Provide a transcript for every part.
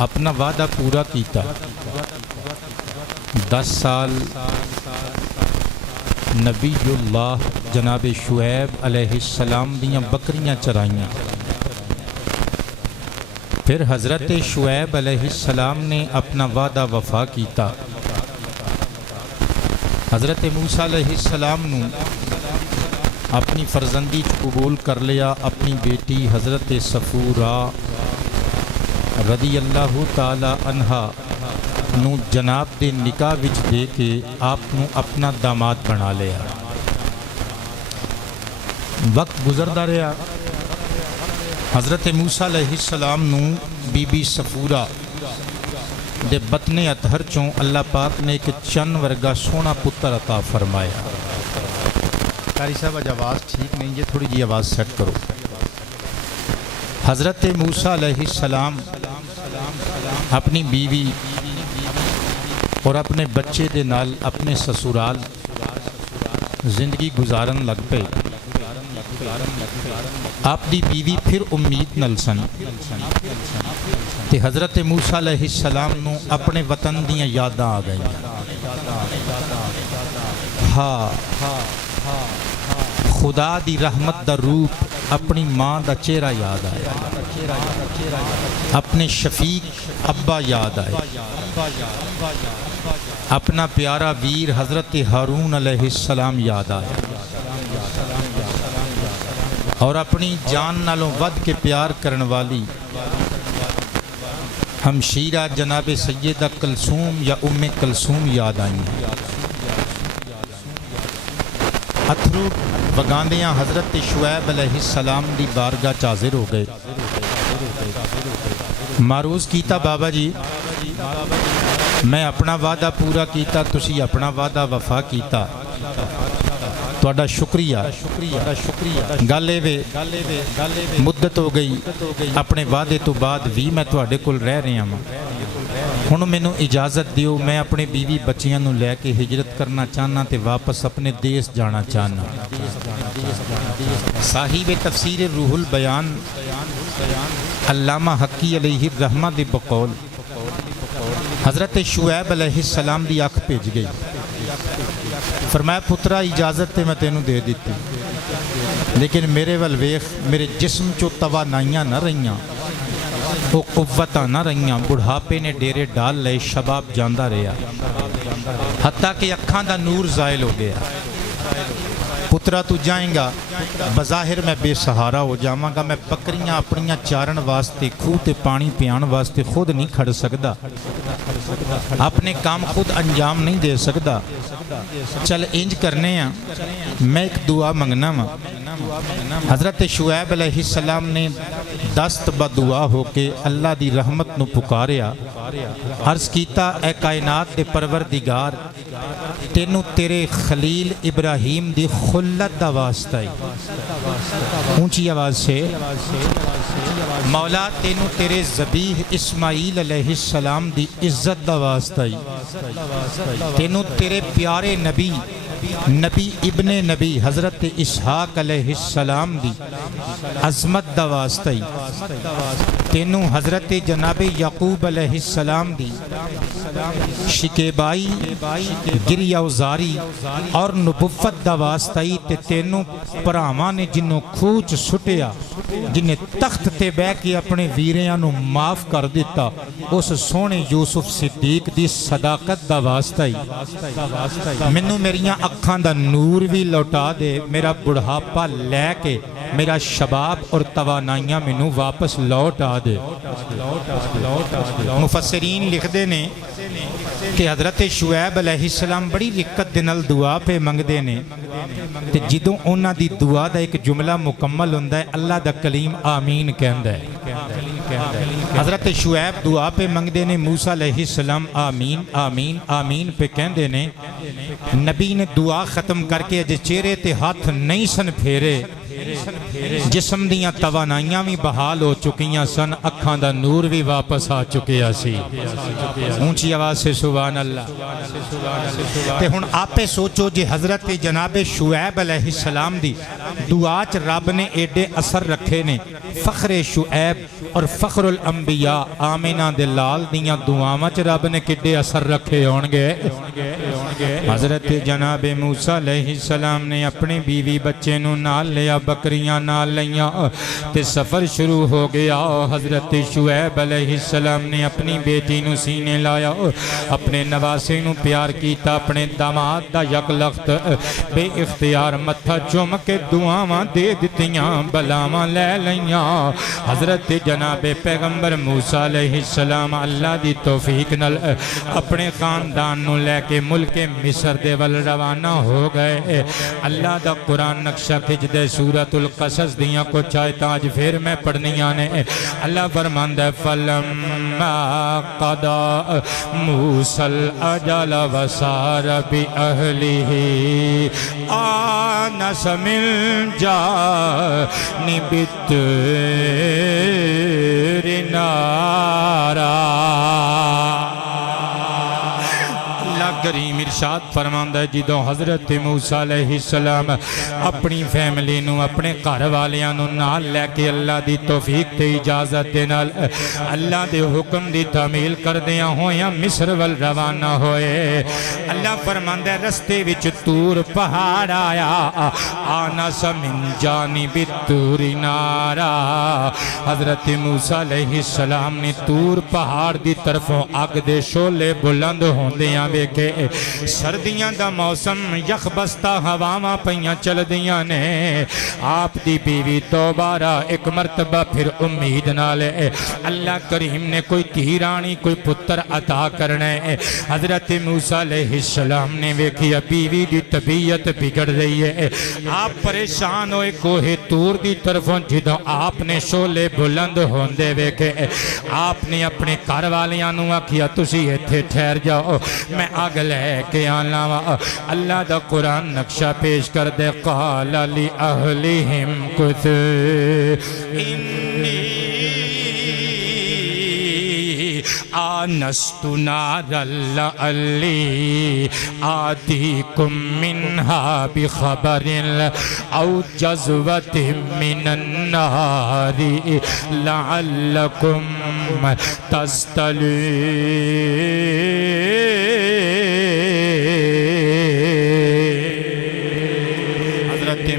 اپنا وعدہ پورا کیتا 10 سال نبی اللہ جناب شعیب علیہ السلام دیاں بکریاں چرائیاں، پھر حضرت شعیب علیہ السلام نے اپنا وعدہ وفا کیتا، حضرت موسیٰ علیہ السلام نو اپنی فرزندی قبول کر لیا، اپنی بیٹی حضرت صفورہ رضی اللہ تعالی عنہا نو جناب دے نکاح وچ دے کے آپ نو اپنا داماد بنا لیا۔ وقت گزردا رہا، حضرت موسیٰ علیہ السلام نو بی بی صفورہ دے بطن اطہر چوں اللہ پاک نے ایک چن ورگا سونا پتر عطا فرمایا۔ قاری صاحب آج آواز ٹھیک نہیں ہے، تھوڑی جی آواز سیٹ کرو۔ حضرت موسیٰ علیہ السلام اپنی بیوی اور اپنے بچے دے نال اپنے سسرال زندگی گزارن لگ پے۔ آپ دی بیوی پھر امید نل سن تے حضرت موسیٰ علیہ السلام نو اپنے وطن دیاں یاداں آ گئی۔ خدا دی رحمت دا روپ اپنی ماں دا چہرہ یاد آیا، اپنے شفیق ابا یاد آئے، اپنا پیارا ویر حضرت ہارون علیہ السلام یاد آیا، اور اپنی جان نالوں ود کے پیار کرن والی ہمشیرہ جناب سیدہ کلثوم یا ام کلثوم یاد آئیں۔ اتھرو بگاندیاں حضرت شعیب علیہ السلام دی بارگاہ حاضر ہو گئے۔ معروض کیتا بابا جی میں اپنا وعدہ پورا کیتا، تسی اپنا وعدہ وفا کیتا، تہاڈا شکریہ۔ گالے وے مدت ہو گئی، اپنے وعدے تو بعد بھی میں تہاڈے کول رہ رہا ہوں، ہن مینوں اجازت دیو میں اپنے بیوی بچیاں نو لے کے ہجرت کرنا چاہنا تے واپس اپنے دیس جانا چاہنا۔ صاحب تفسیر روح البیان علامہ حقی علیہ الرحمہ دے بقول حضرت شعیب علیہ السلام دی آنکھ بھیج گئی، فرمایا پترا اجازت تے میں تینوں دے دیتی، لیکن میرے ول ویخ میرے جسم چو توانائیاں نہ رہیاں، وہ قوتاں نہ رہیاں، بڑھاپے نے ڈیرے ڈال لے، شباب جاندہ رہا، حتیٰ کہ اکھاں دا نور زائل ہو گیا۔ پترا تو جائیں گا، بظاہر میں بے سہارا ہو جاواں گا، میں بکریاں اپنیاں چارن واسطے کھوہ تے پانی پیان واسطے خود نہیں کھڑ سکدا، اپنے کام خود انجام نہیں دے سکدا۔ چل انج کرنے ہیں، میں ایک دعا منگنا ہوں۔ حضرت شعیب علیہ السلام نے دست بدعا ہو کے اللہ دی رحمت نو پکاریا، عرض کیتا اے کائنات دے پروردگار تینوں تیرے خلیل ابراہیم دی خلت دا واسطہ ہے، اونچی آواز سے مولا تینوں تیرے ذبیح اسماعیل علیہ السلام دی عزت دا واسطہ ہے، تینوں تیرے پیارے نبی ابن نبی حضرت اسحاق علیہ السلام دی عظمت دا واسطہ ہے، تینوں حضرت جناب یعقوب علیہ السلام دی شکیبائی گریہ وزاری اور نبوت دا واسطہ ہے، تے تینوں پراواں نے جنوں کھوچ سٹیا، جنہیں تخت تے بہ کے اپنے ویریاں نو معاف کر دیتا، اس سونے یوسف صدیق دی صداقت دا واسطہ ہے، منوں میریاں اکھاں دا نور بھی لوٹا دے، میرا بڑھاپا لے کے میرا شباب اور توانائیاں منوں واپس لوٹ آ دے۔ مفسرین لکھ دے نے کہ حضرت شعیب علیہ السلام بڑی رکت دنال دعا پہ منگ دے نے، تے جدوں انہاں دی دعا دا ایک جملہ مکمل ہوندا ہے، اللہ دا کلیم آمین کہندا ہے۔ حضرت شعیب دعا پہ منگ دے نے، موسیٰ علیہ السلام آمین آمین آمین پہ کہندے نے، نبی نے دعا ختم کر کے اجے چہرے تے ہاتھ نہیں سن پھیرے، جسم دیاں توانائیاں بھی بحال ہو چکیاں سن، اکھاں دا نور بھی واپس آ چکیا سی۔ اونچی آواز سے سبحان اللہ۔ تے ہن آپے سوچو جے حضرت جناب شعیب علیہ السلام دی دعا چ رب نے ایڈے اثر رکھے نے، فخر شعیب اور فخر الانبیاء آمینہ دے لال دیاں دعاواں چ رب نے کڈے اثر رکھے ہون گے۔ حضرت جناب موسیٰ علیہ السلام نے اپنی بیوی بچے نو نال لیا، بکریاں نال لیاں تے سفر شروع ہو گیا۔ حضرت شعیب علیہ السلام نے اپنی بیٹی نو سینے لایا، اپنے نواسے نو پیار کیتا، اپنے داماد دا یک لخت بے اختیار متھا چوم کے دعاواں دے دتیاں، بلاواں لے لیاں۔ حضرت جناب پیغمبر موسیٰ علیہ السلام اللہ دی توفیق نال اپنے خاندان نو لے کے ملک مصر دے ول روانہ ہو گئے۔ اللہ دا قرآن نقشہ کھچ دے سورۃ القصص دیاں کچھ آیتاں اج پھر میں پڑھنیاں نے۔ اللہ فرماندا ہے فلما قضى موسى الأجل وسار بأهله آنس من جانب الطور نارا۔ کریم ارشاد فرماندا ہے جدوں حضرت موسیٰ علیہ السلام اپنی فیملی نو اپنے گھر والیاں نو نال لے کے اللہ دی توفیق تے اجازت دے نال اللہ دے حکم دی تعمیل کردیاں ہویاں مصر ول روانہ ہوئے۔ اللہ فرماندا ہے رستے وچ طور پہاڑ آیا، آنس من جانب الطور نارا۔ حضرت موسیٰ علیہ السلام نے طور پہاڑ دی طرفوں اگ دے شعلے بلند ہوندیاں ویکھے۔ سردیاں دا موسم یخ بستہ ہواواں پیاں چل دیاں نے۔ آپ دی بیوی دوبارہ ایک مرتبہ پھر امید نالے اللہ کریم نے کوئی تیرانی کوئی پتر عطا کرنے۔ حضرت موسیٰ علیہ السلام نے ویکھیا بیوی دی طبیعت بگڑ رہی ہے، آپ پریشان ہوئے کوہ طور دی طرفوں جدوں آپ نے شعلے بلند ہوندے ویکھے۔ آپ نے اپنے گھر والیاں نو آکھیا تسی ایتھے ٹھہر جاؤ میں آگ لے کے آنا وا۔ اللہ دا قرآن نقشہ پیش کر دے قال لأہلہم کثو انی آنست نارا لعلی آتیکم منہا بخبر او جذوۃ من النار لعلکم تستلون۔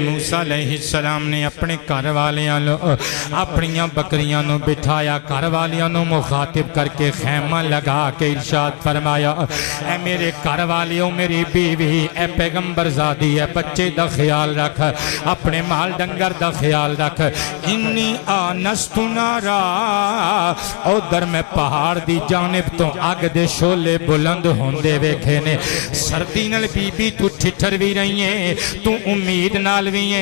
موسیٰ علیہ السلام نے اپنے گھر والیاں اپنیاں بکریاں نو بٹھایا، گھر والیاں نو مخاطب کر کے خیمہ لگا کے ارشاد فرمایا اے میرے گھر والیوں میری بیوی اے پیغمبر زادی اے بچے دا خیال رکھ، اپنے مال ڈنگر دا خیال رکھ۔ انی آنست نارا ادھر میں پہاڑ دی جانب تو اگ دے شعلے بلند ہوندے ویکھے نے۔ سردی نال بی بی تو ٹھٹر بھی رہی ہے، تو امید نال بھی ہے،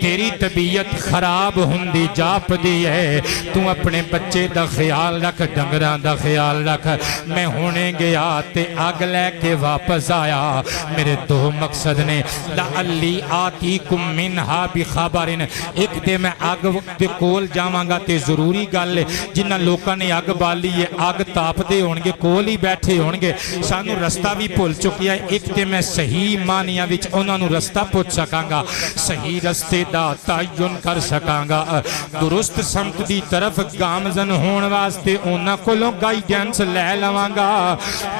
تیری طبیعت خراب ہوندی جاپ دی ہے، تو اپنے بچے دا خیال رکھ، ڈنگراں دا خیال رکھ۔ میں ہونے گیا تے آگ لے کے واپس آیا، میرے دو مقصد نے لعلی آتیکم منہا بخبرن، ایک تے میں آگ دے کول جاواں گا تے ضروری گل ہے جنہ لوکاں نے آگ بالی ہے آگ تاپ دے ہونگے کول ہی بیٹھے ہونگے سانو رستہ بھی بھول چکی ہے، ایک تے میں صحیح معنیاں وچ انہاں نو رستہ پوچھ سکاں گا، صحیح رستے دا تعین کر سکاں گا، درست سمت دی طرف گامزن ہون واسطے انہاں کولوں گائیڈنس لے لواں گا،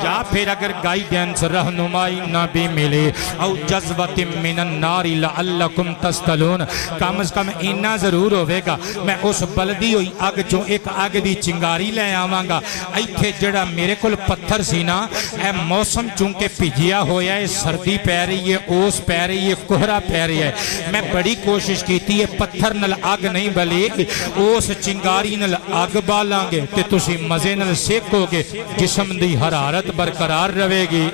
یا پھر اگر گائیڈنس رہنمائی نہ بھی ملے او جذبۃ من النار لعلکم تستلون، کم از کم اینا ضرور ہوئے گا میں اس بلدی ہوئی اگ چوں ایک اگ دی چنگاری لے آواں گا۔ ایتھے جڑا میرے کول پتھر سی نا اے موسم چونکہ پجیا ہویا ہے، سردی پہ رہی ہے، اوس پہ رہی ہے، کوہرا پہ رہی ہے، میں بڑی کوشش کیتی ہے پتھر نل آگ نہیں بلی اوس چنگاری نل آگ بالاں گے تے تسی مزے نل سیکھو گے، جسم دی حرارت برقرار رہے گی۔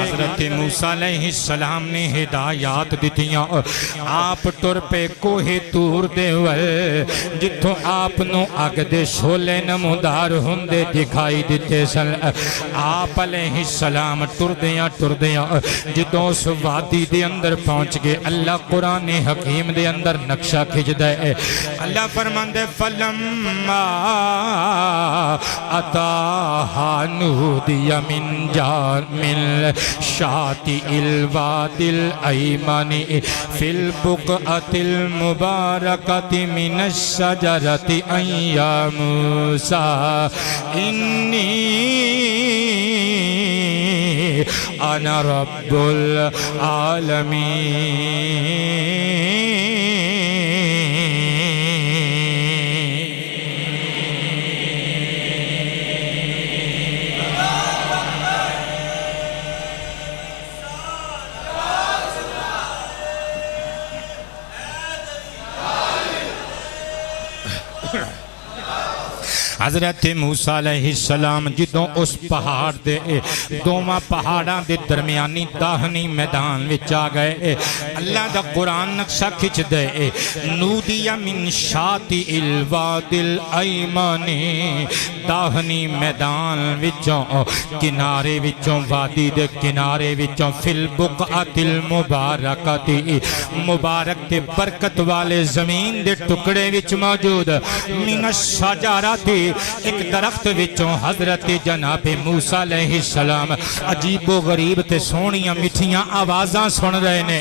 حضرت موسیٰ علیہ السلام نے ہدایات دیتیاں، آپ ٹر پہ کوہ طور دے ول جتھوں آپ نو آگ دے شولے نمودار ہوندے دکھائی دیتے سن۔ آپ علیہ السلام ٹر دیاں جدوں اس وادی دے اندر پہنچ گئے، اللہ اللہ قرآن حکیم دے اندر نقشہ کھچ دے اللہ فرماندے فلما اتاہا نودی من جانب شاتی الواد الایمن فی البقعۃ المبارکۃ من الشجرۃ ان یا موسیٰ انی انا رب العالمین حضرت موسیٰ علیہ السلام جدوں اس پہاڑ دے دوما پہاڑاں دے درمیانی داہنی میدان وچ آ گئے اللہ دا قرآن نقشہ کھچ دے نودی من شاتی الواد الایمن داہنی میدان وچوں کنارے وچوں وادی دے کنارے وچوں فی البقعۃ المبارکۃ مبارک تے برکت والے زمین دے ٹکڑے وچ موجود من الشجرۃ ایک درخت وچوں حضرت جناب موسیٰ علیہ السلام عجیب و غریب تے سونیاں مٹھیاں آوازاں سن رہے نے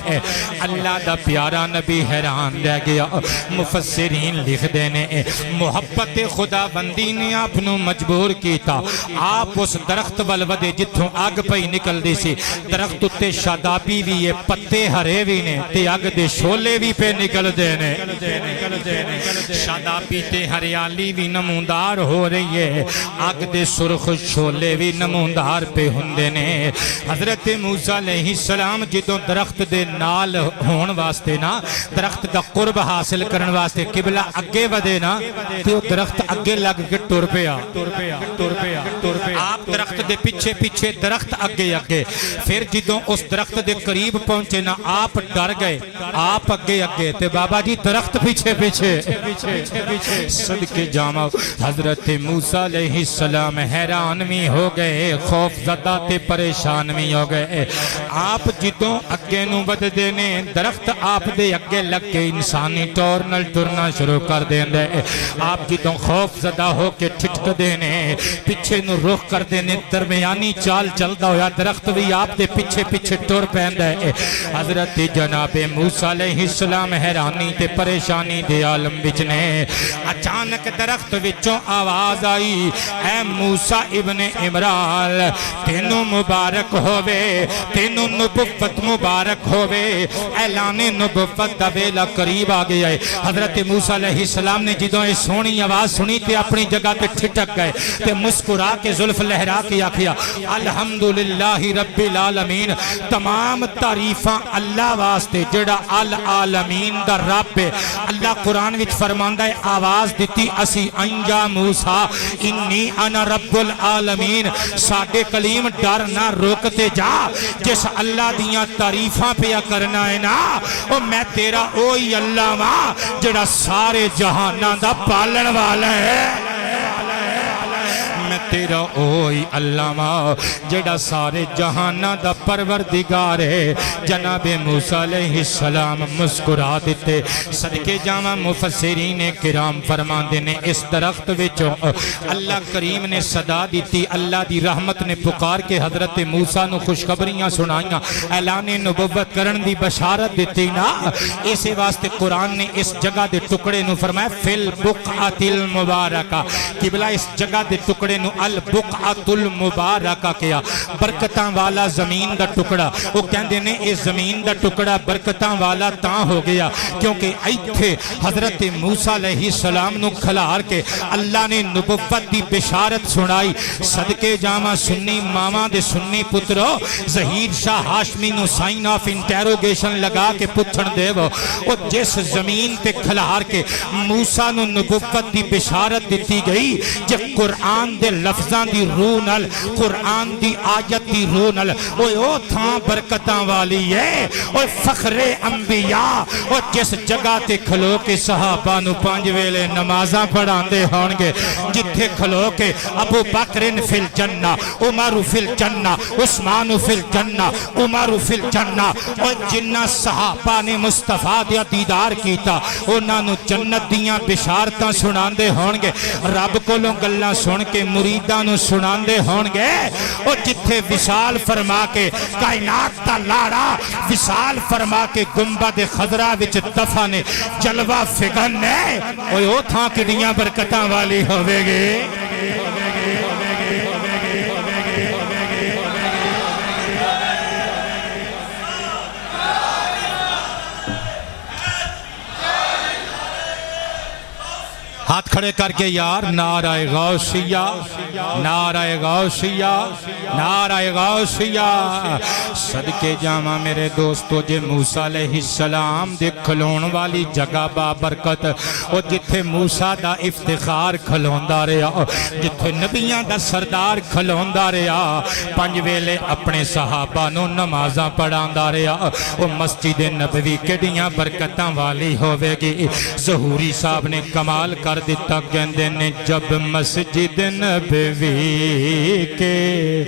اللہ دا پیارا نبی حیران رہ گیا مفسرین لکھ دینے محبت خدا بندی نے آپ نو مجبور کیتا آپ اس درخت والودے جتھوں آگ پئی نکل دی سی درخت تے شادابی بھی یہ پتے ہرے بھی نے تے آگ دے شولے بھی پہ نکل دینے شادابی تے ہریالی بھی نمودار ہو رہی ہے آگ دے سرخ شولے بھی نمودار پہ ہندے نے حضرت موسیٰ علیہ السلام جدوں درخت دے نال ہون واسطے نا درخت دا قرب حاصل کرن واسطے قبلہ اگے ودے نا تے وہ درخت اگے لگ کے ٹر پیا آپ درخت دے پیچھے پیچھے درخت اگے اگے پھر جدوں اس درخت دے قریب پہنچے نا آپ ڈر گئے آپ اگے اگے تے بابا جی درخت پیچھے پیچھے صدقے جامع حضرت موسیٰ علیہ السلام حیران بھی ہو گئے خوف زدہ تے پریشان بھی ہو گئے آپ جدوں اگے نو بد دینے درخت آپ دے اگے لگ کے انسانی طور نل ٹرنا شروع کر دینے آپ جدوں خوف زدہ ہو کے ٹھٹک دینے پیچھے نو رخ کر دینے درمیانی چال چلدا ہویا درخت بھی آپ دے پیچھے پیچھے ٹر پہندے حضرت جناب موسیٰ علیہ السلام حیرانی تے پریشانی دے عالم بچنے اچانک درخت وچوں آواز آئی اے موسیٰ ابن عمران تینوں مبارک ہووے تینوں نبوت مبارک ہووے اعلان نبوت دا ویلا قریب آ گیا ہے حضرت موسیٰ علیہ السلام نے جدوں یہ سونی آواز سنی تے اپنی جگہ تے ٹھٹک گئے تے مسکرا کے زلف لہرا کے آکھیا الحمدللہ رب العالمین تمام تعریفاں اللہ واسطے جڑا العالمین دا رب ہے اللہ قرآن وچ فرماندا ہے آواز دیتی اسی انجا موسیٰ انی انا رب العالمین ساڈے کلیم ڈر نہ روکتے جا جس اللہ دیاں تعریفاں پیا کرنا ہے نا او میں تیرا اوہی اللہ ماں جڑا سارے جہاناں دا پالن والا ہے میں تیرا اوہی اللہ ماں جڑا سارے جہاناں دا پروردگار ہے جناب موسیٰ علیہ السلام مسکرا دیتے صدقے جامع مفسرین کرام فرماندے نے اس درخت وچوں اللہ کریم نے صدا دیتی اللہ دی رحمت نے پکار کے حضرت موسیٰ نو خوشخبریاں سنائیاں اعلان نبوت کرن دی بشارت دیتی نا اسے واسطے قرآن نے اس جگہ دے ٹکڑے نو فرمایا فی البقعۃ المبارکہ قبلہ اس جگہ دے ٹکڑے نو البقعۃ المبارکہ کیا برکتاں والا زمین دا ٹکڑا وہ کہندے نے اس زمین دا ٹکڑا برکتاں والا تاں ہو گیا کیونکہ ایتھے حضرت موسیٰ علیہ السلام نو کھلار کے اللہ نے نبوت دی بشارت سنائی صدقے جامع سنی ماما دے سنی پترو ظہیر شاہ ہاشمی نو سائن آف انٹیروگیشن لگا کے پچھن دے وہ جس زمین تے کھلار کے موسیٰ نو نبوت دی بشارت دیتی گئی جب قرآن دے لفظاں دی روح نال قرآن دی آیت دی روح نال اوے او تھاں برکتاں والی ہے اوے فخر انبیاء او جس جگہ تے کھلو کے صحابہ نو 5 ویلے نمازاں پڑھاندے ہون گے جتھے کھلو کے ابو بکر فی الجنہ عمر فی الجنہ عثمان فی الجنہ عمر فی الجنہ اور جنہ صحابہ نے مصطفیٰ دیا دیدار کیتا انہاں نو جنت دیاں بشارتاں سناندے ہونگے رب کولوں گلاں سن کے مریداں نو سناندے ہونگے اور جتھے وصال فرما کے کائنات دا لاڑا وصال فرما کے گنبد خضرا وچ دفن جلوہ فگن ہے اوہ او تھاں کڑیاں برکتاں والی ہوئے گے ہاتھ کھڑے کر کے یار نعرہ غوثیہ نعرہ غوثیہ نعرہ غوثیہ صدقے جامع میرے دوستو جے موسیٰ علیہ السلام دے کھلون والی جگہ بابرکت اور جتھے موسیٰ دا افتخار کھلوندا رہا جتھے نبیاں دا سردار کھلوندا رہا 5 ویلے اپنے صحابہ نو نمازاں پڑھاندا رہا وہ مسجد نبوی کڑیاں برکتاں والی ہوئے گی ظہوری صاحب نے کمال کر دیتا کہندے نے جب مسجد نبوی کے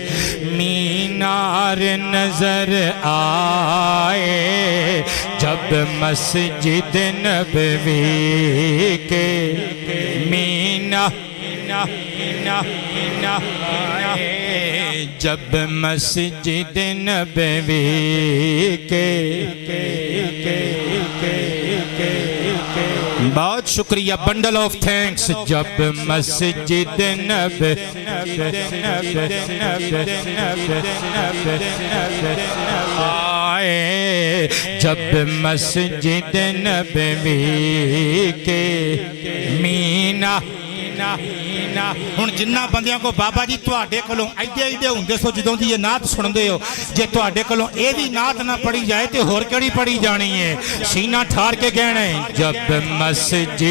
مینار نظر آئے جب مسجد نبوی کے مینار جب مسجد نبوی کے بہت شکریہ بنڈل آف تھینکس جب مسجد نبوی آئے جب مسجد نبوی کے مینا ہن جنہ بندیاں کو بابا جی تواڈے کولوں ایڈے ایڈے ہوندے سو جدوں دی یہ نعت سندے ہو جے تواڈے کولوں اے وی نعت نہ پڑھی جائے تے ہور کیڑی پڑھی جانی ہے سینہ ٹھار کے کہنا ہے جب مسجد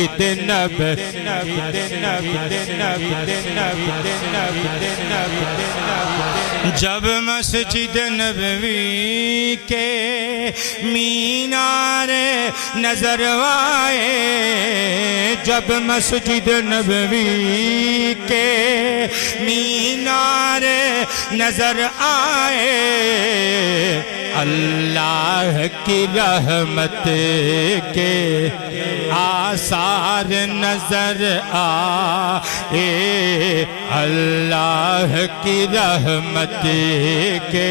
جب مسجد نبوی کے مینار نظر آئے جب مسجد نبوی کے مینار نظر آئے اللہ کی رحمت کے آثار نظر آئے اللہ کی رحمت کے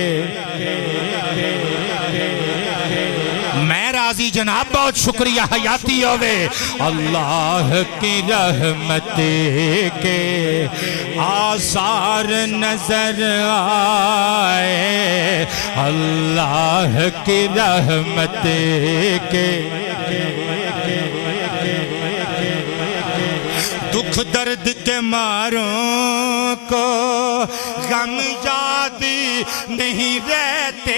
میں راضی جناب بہت شکریہ حیاتی ہوئے اللہ کی رحمت کے آثار نظر آئے اللہ کی رحمت کے دکھ درد کے ماروں کو غم یاد نہیں رہتے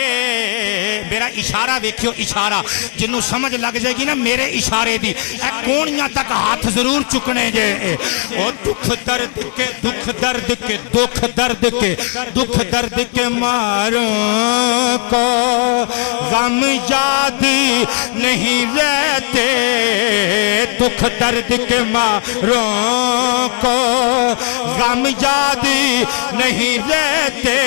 میرا اشارہ دیکھو اشارہ جنہوں سمجھ لگ جائے گی نا میرے اشارے دی اے کونیاں تک ہاتھ ضرور چکنے جے اور دکھ درد کے دکھ درد کے دکھ درد کے دکھ درد کے ماروں کو غم یاد نہیں رہتے دکھ درد کے ماروں کو غم یاد نہیں رہتے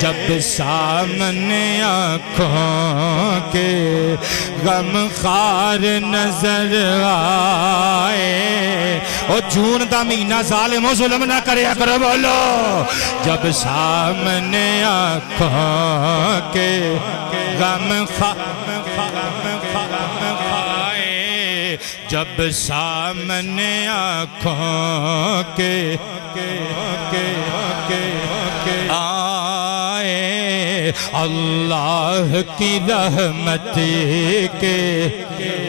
جب سامنے آنکھوں کے غم خار نظر آئے اور جون دا مہینہ ظالم و ظلم نہ کریا کرو بولو جب سامنے آنکھوں کے غم خار جب سامنے آنکھوں کے آئے اللہ کی رحمت کے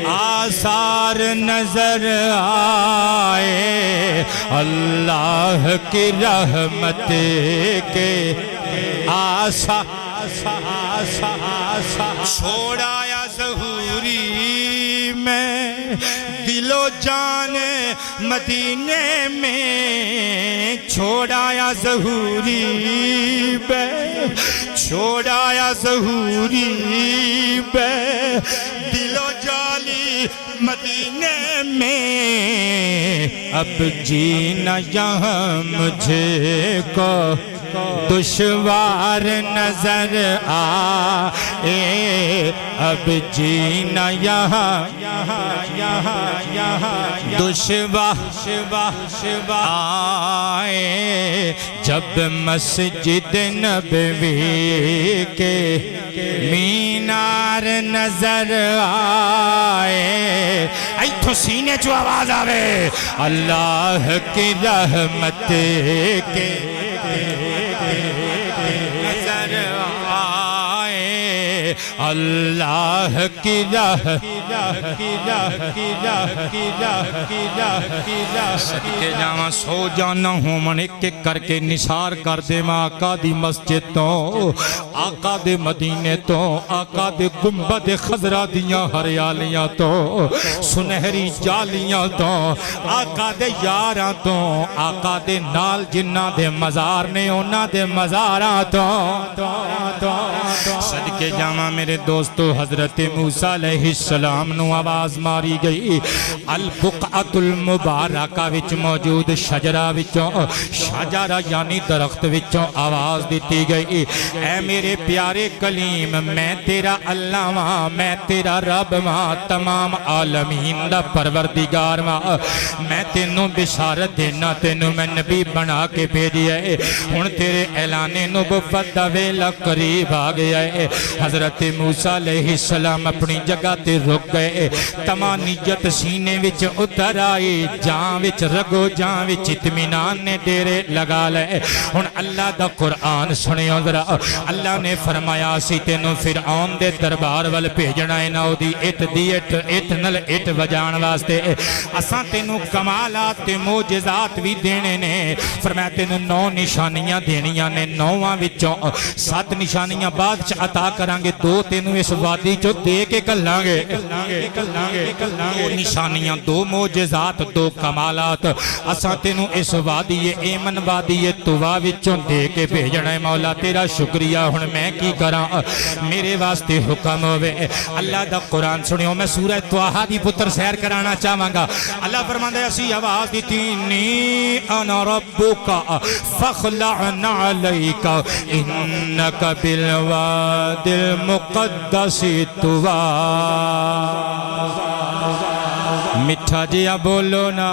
آثار نظر آئے اللہ کی رحمت کے آثار چھوڑایا ظہوری میں دل و جان مدینے میں چھوڑایا ظہوری بے چھوڑایا ظہوری بے دل و جالی مدینے میں اب جینا یہاں مجھے کو دشوار نظر آئے اب جینا یہاں دشوار آئے جب مسجد نبوی کے مینار نظر آئے ایتھو سینے جو آواز آوے اللہ کی رحمت کے نظر آئے اللہ کی صدقے جاواں سو جانا ہوں من ایک ایک کر کے نثار کر دے میں آقا دی مسجد تو آقا دے مدینے تو آقا دے گنبد خضرا دیاں ہریالیاں تو سنہری جالیاں تو آقا دے یاراں تو آقا دے نال جنہ دے مزار نے اونا دے مزاراں تو صدقے جاواں میرے دوستو حضرت موسیٰ علیہ السلام نو آواز ماری گئی البقعۃ المبارکہ وچ موجود شجرہ وچوں شجرہ یعنی درخت وچوں آواز دیتی گئی اے میرے پیارے کلیم میں تیرا اللہ ماں میں تیرا رب ماں تمام عالمین دا پروردگار ماں میں تینوں بشارت دینا تینوں میں نبی بنا کے بھیجیا ہے ہن تیرے اعلان نبوت دا ویلا قریب آ گیا ہے حضرت موسیٰ علیہ السلام اپنی جگہ تے رک گئے تمانیت سینے وچ اتر آئی جان وچ رگو جان وچ اطمینان نے ڈیرے لگا لے ہن اللہ دا قرآن سنیو ذرا اللہ نے فرمایا سی تینوں فرعون دے دربار وال بھیجنا ہے نا دی اٹ دی اٹ نل اٹ وجان واسطے اساں تینوں کمالات تے معجزات بھی دینے نے فرمایا تینوں 9 نشانیاں دینیاں نے 9واں وچوں 7 نشانیاں بعد چ عطا کرانگے 2 تینوں اس وادی چو دے کے کلانگے 2 نشانیاں 2 معجزات 2 کمالات اساں تینوں اس وادی ایمن وادی طوا وچوں دے کے بھیجنا ہے مولا تیرا شکریہ ہن میں کی کراں میرے واسطے حکم ہوئے اللہ دا قرآن سنیو میں سورہ طٰہٰ دی پتر سیر کرانا چاہواں گا اللہ فرماندا ہے اسی آواز دیتی نی انا ربک فاخلع علیک انک بالوادی المقدس طوا مٹھا جیا بولو نا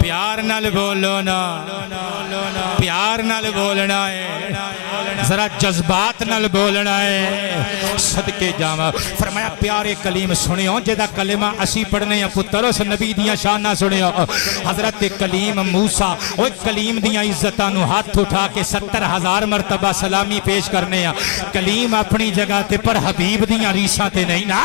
پیار نال بولو نا پیار نال بولنا ہے ذرا جذبات نال بولنا ہے صدقے جاواں فرمایا پیارے کلیم سنیو جدا کلمہ اسی پڑھنے ہیں پتر اس نبی دیاں شانہ سنیو حضرت کلیم موسیٰ وہ کلیم دیاں عزتاں نو ہاتھ اٹھا کے 70,000 مرتبہ سلامی پیش کرنے ہیں کلیم اپنی جگہ تے پر حبیب دیاں ریساں تے نہیں نا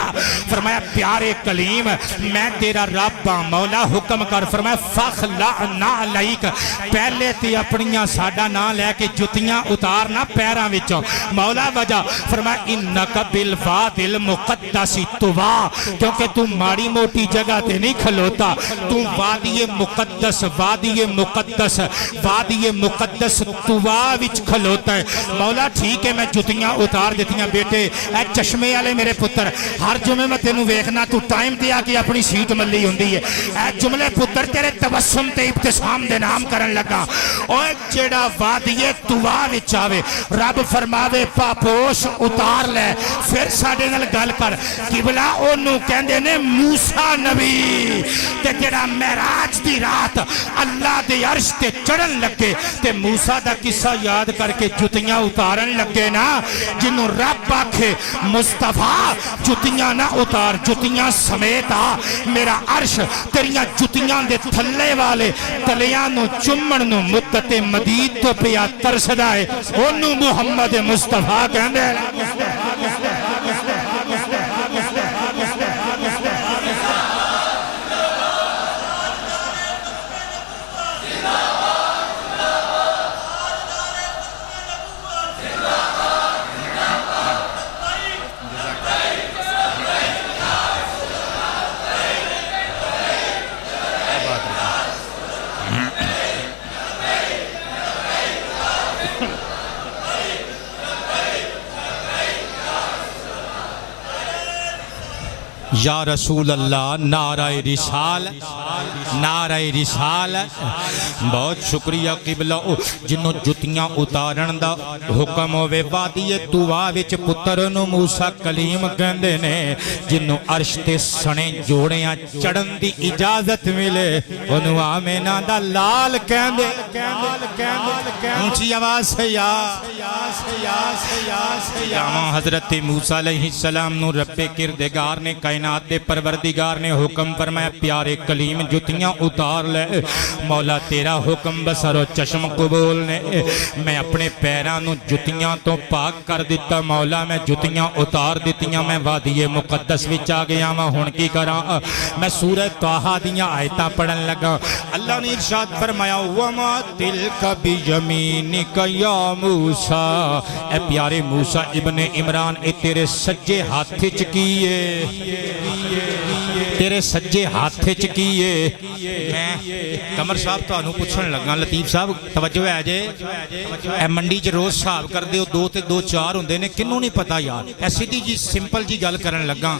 فرمایا پیارے کلیم میں تیرا رب مولا حکم کر فرمایا فاخلعنا علیک پہلے تے اپنیاں ساڈا نہ لے کے جتیاں اتارنا پیراں وچوں مولا وجہ فرمایا انک بالوادی المقدس طوا کیونکہ تو ماڑی موٹی جگہ تے نہیں کھلوتا تو وادی مقدس طوا وچ کھلوتا ہے مولا ٹھیک ہے میں جتیاں اتار دیتیاں بیٹے اے چشمے والے میرے پتر ہر جمعے میں تینوں ویکھنا تو ٹائم تے آ کے اپنی سیٹ ملی ہوندی ہے اے جملے پتر تیرے تبسم تے ابتسام دے نام کرن لگا اوے جیڑا وادی طوا وچ آوے رب فرماوے پاپوش اتار لے پھر ساڈے نال گل کر قبلہ اونوں کہندے نے موسیٰ نبی تے جڑا معراج دی رات اللہ دے عرش تے چڑھن لگے تے موسیٰ دا قصہ یاد کر کے جتیاں اتارن لگے نا جنوں رب آکھے مصطفیٰ جتیاں نہ اتار جتیاں سمیت آ میرا عرش تیریاں جتیاں دے تھلے والے تلیاں نو چمن نو مدت مدید تو پیا ترسدا ہے اونوں محمد مصطفیٰ کہندے یا رسول اللہ نعرہ رسال نعرہ رسال بہت شکریہ قبلہ جنوں جتیاں اتارن دا حکم ہوئے وادی طوا وچ پتر نو موسیٰ کلیم کہندے نے جنوں عرش تے سنے جوڑیاں چڑھن دی اجازت ملے انہوں آمینہ دا لال کہندے اونچی آواز سے یا حضرت موسیٰ علیہ السلام نو رب کردگار نے کائنات دے پروردگار نے حکم فرمایا پیارے کلیم جتیاں اتار لے مولا تیرا حکم بسر و چشم قبول نے میں اپنے پیرانوں جتیاں تو پاک کر دیتا مولا میں جتیاں اتار دیتیاں میں وادی مقدس وچ آ گیا میں ہن کی کراں میں سورہ طٰہٰ دیاں آیتاں پڑھن لگا اللہ نے ارشاد فرمایا وما تلک بیمینک یا موسیٰ اے پیارے موسیٰ ابن عمران اے تیرے سجے ہاتھ چکیے تیرے سجے ہاتھ چکیے میں کمر صاحب تو انہوں پوچھن لگا لطیف صاحب توجہ ہے جے اے منڈی جو روز صاحب کر دے دو تے دو چار ہوندے نے کنوں نہیں پتا یار ایسی جی سمپل جی گل کرن لگا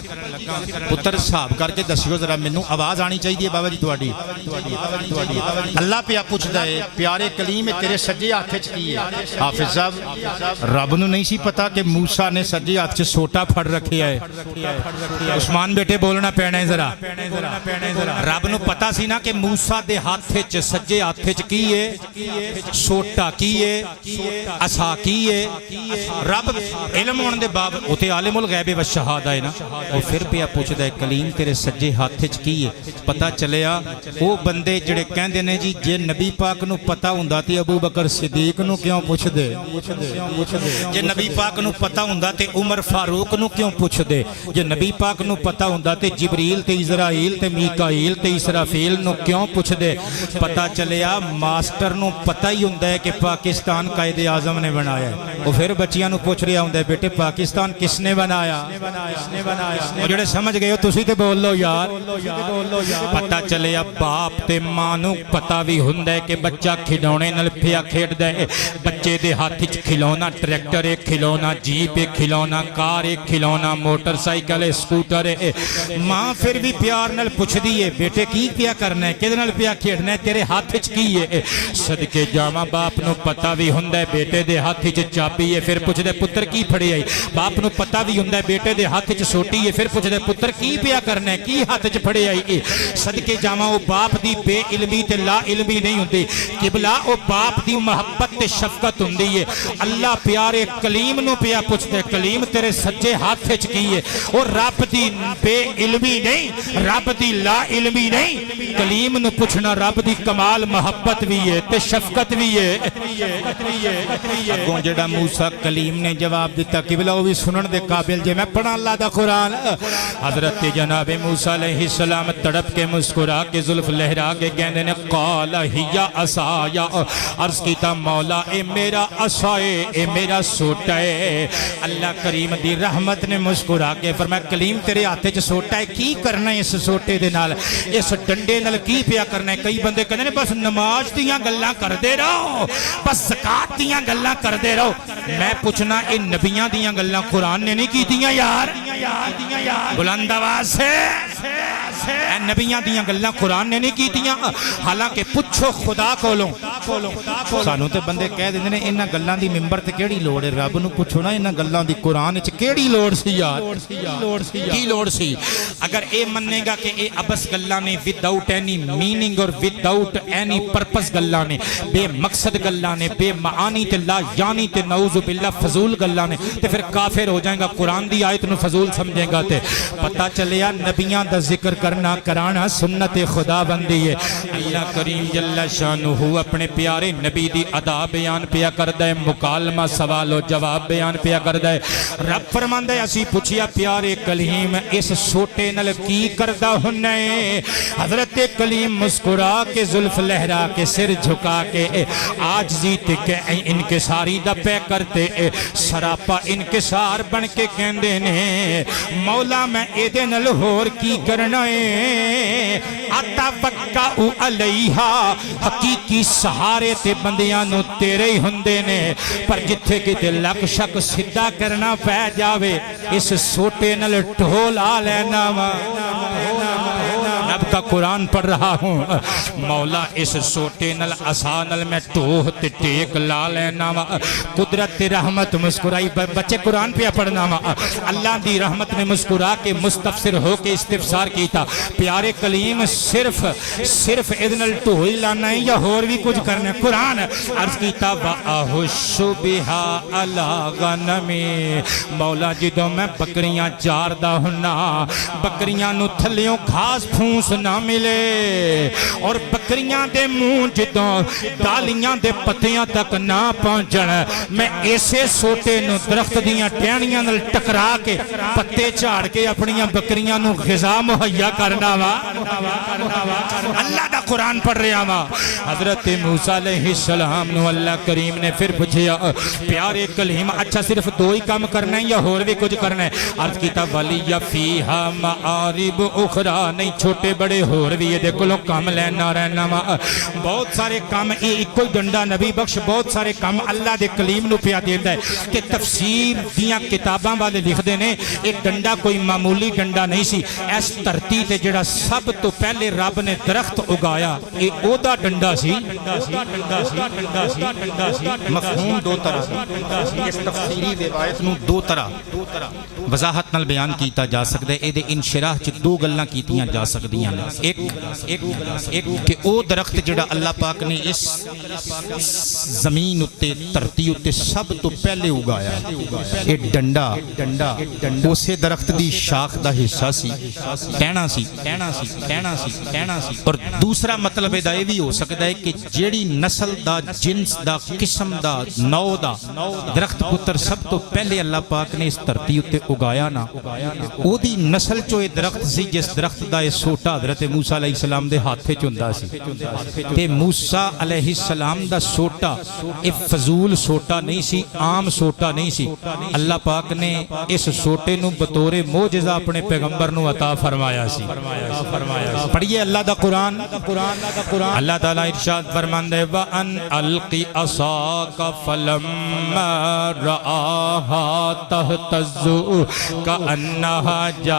پتر صاحب کر کے دسیو ذرا مینوں آواز آنی چاہیے بابا جی تواڈی اللہ پہ پوچھدا ہے پیارے کلیم تیرے سجے ہاتھ چ کی ہے حافظ صاحب رب نوں نہیں سی پتا کہ موسیٰ نے سجے ہاتھ چ سوٹا پھڑ رکھیا ہے عثمان بیٹے بولنا پینا ہے ذرا رب نو پتا سی نا کہ موسیٰ دے ہاتھ چ سجے ہاتھ چ کی ہے سوٹا کی ہے عصا کی ہے رب علم ہون دے باب اوتے عالم الغیب والشہادہ ہے نا او پھر پیا پوچھدا ہے کلیم تیرے سجے ہاتھ چ کی ہے پتا چلیا او بندے جڑے کہندے نے جی جے نبی پاک نو پتا ہوندا تے ابو بکر صدیق نو کیوں پوچھ دے جے نبی پاک نو پتا ہوندا تے عمر فاروق نو کیوں پوچھ دے جے نبی پاک نو پتا ہوندا تے جبریل تے اسرائیل تے میکائیل تے اسرافیل نو کیوں پوچھ دے پتا چلیا ماسٹر نو پتا ہی ہوندا ہے کہ پاکستان قائد اعظم نے بنایا ہے وہ پھر بچیاں نو پوچھ رہا ہوندا ہے بیٹے پاکستان کس نے بنایا وہ جڑے سمجھ گئے ہو تسی تے بول لو یار پتا چلیا باپ تے ماں نو پتا بھی ہوندا ہے کہ بچہ کھڈونے نال پیا کھیڈدا ہے بچے دے ہاتھ وچ کھلونا ٹریکٹر ہے کھلونا جیپ ہے کھلونا کار ہے کھلونا موٹر سائیکل ہے سکوٹر ہے ماں پھر بھی پیار نال پوچھ دیئے بیٹے کی پیا کرنا ہے کدے نال پیا کھیڈنا ہے تیرے ہاتھ وچ کی ہے صدقے جاواں باپ نو پتا بھی ہوندا ہے بیٹے دے ہاتھ وچ چابی ہے پھر پوچھ دے پتر کی پھڑی آئی باپ نو پتا بھی ہوندا ہے بیٹے دے ہاتھ وچ سوٹی ہے پھر پوچھ دے پتر کی پیا کرنا ہے کی ہاتھ وچ پھڑی آئی صدقے جاواں او باپ دی بے علمی تے لا علمی نہیں ہوندی قبلہ او باپ دی محبت تے شفقت ہوندی ہے اللہ پیارے کلیم نو پیا پوچھ دے کلیم تیرے سجے ہاتھ وچ کی ہے اور رب دی بے علمی نہیں رب دی لا علمی نہیں کلیم نو پوچھنا رب دی کمال محبت بھی ہے تے شفقت بھی ہے اگوں جڑا موسیٰ کلیم نے جواب دیتا قبلہ وہ بھی سنن دے قابل جے میں پڑھا اللہ دا قرآن حضرت جناب موسیٰ علیہ السلام تڑپ کے مسکرا کے زلف لہرا کے کہنے نے قال ہیا عصایا عرض کیتا مولا اے میرا عصائے اے میرا سوٹا ہے اللہ کریم دی رحمت نے مسکرا کے فرمایا کلیم تیرے ہاتھے چ سوٹا ہے کی کرنا ہے اس سوٹے دے نال اس ڈنڈے نال کی پیا کرنا ہے کئی بندے کہنے نے بس نماز دیاں گلاں کر دے رہو بس زکات دیاں گلاں کر دے رہو میں پوچھنا اے نبیاں دیاں گلاں قرآن نے نہیں کیتیاں یار بلند آواز سے اے نبیاں دیاں گلاں قرآن نے نہیں کیتیاں حالانکہ پوچھو خدا کولوں سانو تے بندے کہہ دیندے نے انہاں گلاں دی ممبر تے کیڑی لوڑ ہے رب نو پوچھو نا انہاں گلاں دی قرآن وچ کیڑی لوڑ سی یار کی لوڑ سی اگر اے مننے گا کہ اے ابس گلاں نے وداؤٹ اینی میننگ اور وداؤٹ اینی پرپس گلاں نے بے مقصد گلاں نے بے معانی تے لا یعنی تے نعوذ باللہ فضول گلاں نے تے پھر کافر ہو جائیں گا قرآن دی آیت نو فضول سمجھیں گا تے پتہ چلیا نبیاں دا ذکر کرنا کرانا سنت خدا بندی ہے اللہ کریم جل شانہ اپنے پیارے نبی دی ادا بیان پیا کردہ ہے مکالمہ سوال و جواب بیان پیا کردہ ہے رب فرماندہ ہے اسی پوچھیا پیارے کلیم اس سوٹے نل کی کردہ ہننے حضرت کلیم مسکرا کے زلف لہرا کے سر جھکا کے آج زیت کے انکساری دا پہ کرتے سراپا انکسار بن کے کہندے نے مولا میں ایدے نل ہور کی کرنا ہے آتا پکا علیہا حقیقی صحابہ سہارے تے بندیاں نو تیرے ہی ہندے نے پر جتھے کتے لک شک سدھا کرنا پہ جاوے اس سوٹے نل ٹھولا لینا وا رب کا قرآن پڑھ رہا ہوں مولا اس سوٹے نل آسانل میں ٹوہ تے ٹیک لا لینا وا قدرت رحمت مسکرائی بچے قرآن پہ پڑھنا وا اللہ دی رحمت نے مسکرا کے مستفسر ہو کے استفسار کیتا پیارے کلیم صرف ادنل ٹوہی لانا ہے یا اور بھی کچھ کرنا ہے قرآن عرض کیتا وَأَهُشُّ بِهَا عَلَىٰ غَنَمِي مولا جدوں میں بکریاں چاردا ہنا بکریاں نو تھلیوں گھاس پھونس نہ ملے اور بکریاں دے منہ جدوں ڈالیاں دے پتیاں تک نہ پہنچن میں ایسے سوٹے نو درخت دیاں ٹہنیاں نال ٹکرا کے پتے جھاڑ کے اپنیاں بکریاں نو غذا مہیا کرنا وا اللہ دا قرآن پڑھ رہا وا حضرت موسیٰ علیہ السلام نو اللہ کریم نے پھر پوچھیا پیارے کلیم اچھا صرف دو ہی کام کرنا ہے یا اور بھی کچھ کرنا ہے عرض کیتا ولی فیہا معارب اخرى نہیں چھوٹے بڑے اور بھی یہ دیکھو لوگ کام لینا رہنا وا بہت سارے کام ایک کوئی ڈنڈا نبی بخش بہت سارے کام اللہ دے کلیم نو پیا دیندہ ہے کہ تفسیر دیاں کتاباں والے لکھ دینے ایک ڈنڈا کوئی معمولی ڈنڈا نہیں سی اس دھرتی تے جڑا سب تو پہلے رب نے درخت اگایا اے او دا ڈنڈا سی مفہوم دو طرح اس تفسیری روایت نو دو طرح وضاحت نال بیان کیتا جا سکدا ہے اے دے انشراح چ دو گلاں کیتیاں جا سکدیاں نے ایک کہ او درخت جڑا اللہ پاک نے اس زمین اتے دھرتی اتے سب تو پہلے اگایا اے ڈنڈا اسے درخت دی شاخ دا حصہ سی کہنا سی اور دوسرا مطلب ادا یہ بھی ہو سکتا ہے کہ جیڑی نسل دا جنس دا قسم دا نو دا درخت پتر سب تو پہلے اللہ پاک نے اس دھرتی اتے اگایا نا او دی نسل چو یہ درخت سی جس درخت دا یہ سوٹا حضرت موسیٰ علیہ السلام دے ہاتھے چندہ سی تے موسیٰ علیہ السلام دا سوٹا ایک فضول سوٹا نہیں سی عام سوٹا نہیں سی اللہ پاک نے اس سوٹے نو بطور موجزہ اپنے پیغمبر نو عطا فرمایا سی پڑھئے اللہ دا قرآن اللہ تعالیٰ ارشاد فرماندے وَأَنْ أَلْقِ عَصَاكَ فَلَمَّا رَآهَا تَهْتَزُّ كَأَنَّهَا جَانٌ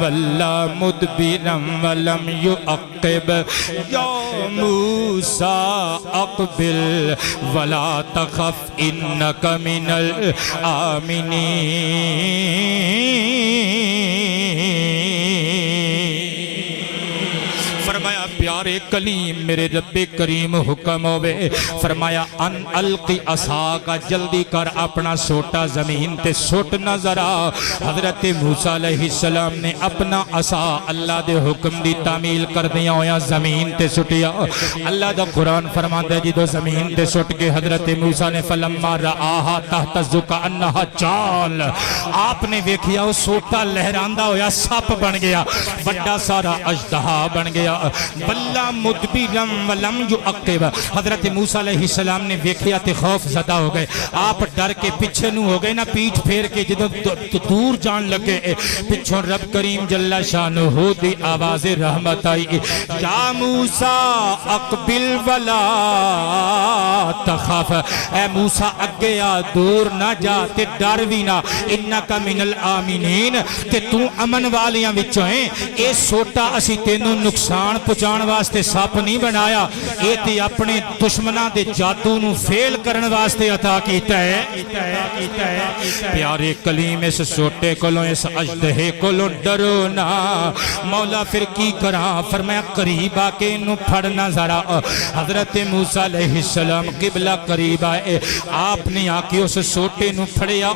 وَلَّا مُدْبِرًا وَلَمْ يُعَقِّبْ يَا مُوسَىٰ أَقْبِلْ وَلَا تَخَفْ إِنَّكَ مِنَ فرمایا پیارے کلیم میرے رب کریم حکم ہوئے فرمایا ان القی عصاکا جلدی کر اپنا سوٹا زمین تے سوٹ نظر آ حضرت موسیٰ علیہ السلام نے اپنا عصا اللہ دے حکم دی تعمیل کر دیا ہویا زمین تے سٹیا اللہ دا قرآن فرمان دے جدو زمین تے سٹ کے حضرت موسیٰ نے فلما رآہا تحتزو کانہا چال آپ نے ویکھیا وہ سوٹا لہراندہ ہویا سپ بن گیا بڑا سارا اجدہا بن گیا بلا مدبرم ولم یعقب حضرت موسیٰ علیہ السلام نے ویکھیا تے خوف زدہ ہو گئے آپ ڈر کے پیچھے نو ہو گئے نا پیٹھ پھیر کے جدو دور جان لگے پچھوں رب کریم جل شانہ دی آواز رحمت آئی یا موسیٰ اقبل ولا تخاف اے موسیٰ اگے آ دور نہ جا تے ڈر بھی نہ انکا من الآمینین تے تو امن والیاں وچوں ہیں اے سوٹا اسی تینوں نقصان پہنچان واسطے سپ نہیں بنایا اے تے اپنے دشمناں دے جادو نو فیل کرن واسطے عطا کیتا ہے پیارے کلیم اس سوٹے کولوں اس اژدہے کولوں ڈرو نہ مولا پھر کی کراں فرمایا قریب آ کے انہوں پھڑنا ذرا حضرت موسیٰ علیہ السلام قبلہ قریب آئے آپ نے آ کے اس سوٹے نو پھڑیا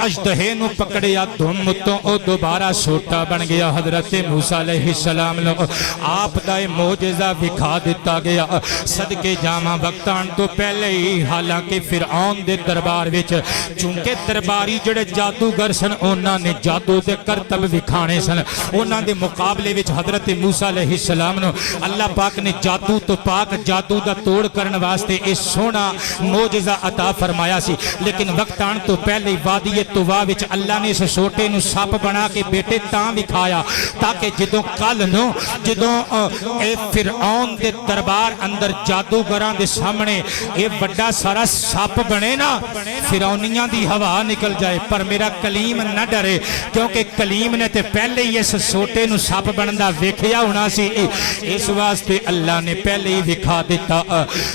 اژدہے نو پکڑیا دھم تو او دوبارہ سوٹا بن گیا حضرت موسیٰ علیہ السلام لوگ آپ دائے موجزہ دکھا دیتا گیا صدقے جامع وقتان تو پہلے ہی حالانکہ فرعون دے دربار وچ چونکہ درباری جڑے جادوگر سن اونا نے جادو دے کرتب وکھانے سن اونا دے مقابلے وچ حضرت موسیٰ علیہ السلام نو اللہ پاک نے جادو تو پاک جادو دا توڑ کرن واسطے اس سونا موجزہ عطا فرمایا سی لیکن وقتان تو پہلے وادی طوا وچ اللہ نے اس سوٹے نو سپ بنا کے بیٹے تاں وکھایا تاکہ جدوں کل نو جدوں اے فرعون دے دربار اندر جادوگراں دے سامنے اے بڑا سارا سپ بنے نا فرعونیاں دی ہوا نکل جائے پر میرا کلیم نہ ڈرے کیونکہ کلیم نے تے پہلے ہی اس سوٹے نو سپ بندا ویکھیا ہونا سی اس واسطے اللہ نے پہلے ہی دکھا دیتا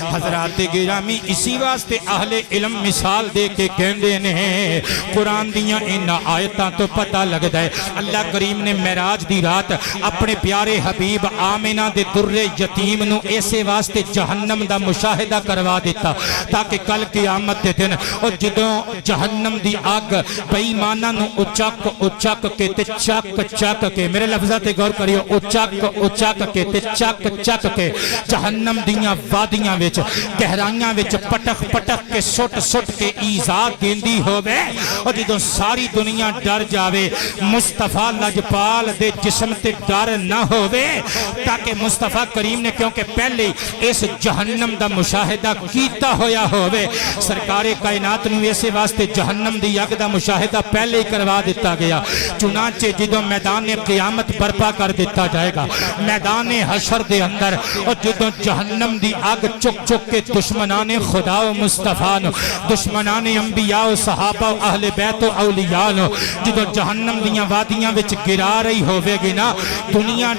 حضرات گرامی اسی واسطے اہل علم مثال دے کے کہندے نے قرآن دیاں ان آیتاں تو پتہ لگدا ہے اللہ کریم نے معراج دی رات اپنے پیارے حبیب آمنہ دے در یتیم نو ایسے واسطے جہنم دا مشاہدہ کروا دیتا تاکہ کل قیامت دے دن اور جدوں جہنم دی آگ بے ایمانہ نو اچک کے تے چک کے میرے لفظات غور کریو اچک کے تے چک کے جہنم دیاں وادیاں وچ گہرائیاں وچ پٹک کے سٹ کے ایذا دیندی ہووے اور جدوں ساری دنیا ڈر جاوے مصطفیٰ لجپال دے جسم تے ڈر نہ ہووے تاکہ مصطفیٰ کریم نے کیونکہ پہلے اس جہنم دا مشاہدہ کیتا ہویا ہووے سرکار کائنات نو ایسے واسطے جہنم دی اگ دا مشاہدہ پہلے ہی کروا دیتا گیا چنانچہ جدوں میدان قیامت برپا کر دیتا جائے گا میدان حشر دے اندر اور جدوں جہنم دی اگ چک کے دشمنان خدا و مصطفیٰ نو دشمنان انبیاء و صحابہ و اہل بیت و اولیاء نو جدوں جہنم دیاں وادیاں وچ گرا رہی ہووے گی نا دنیا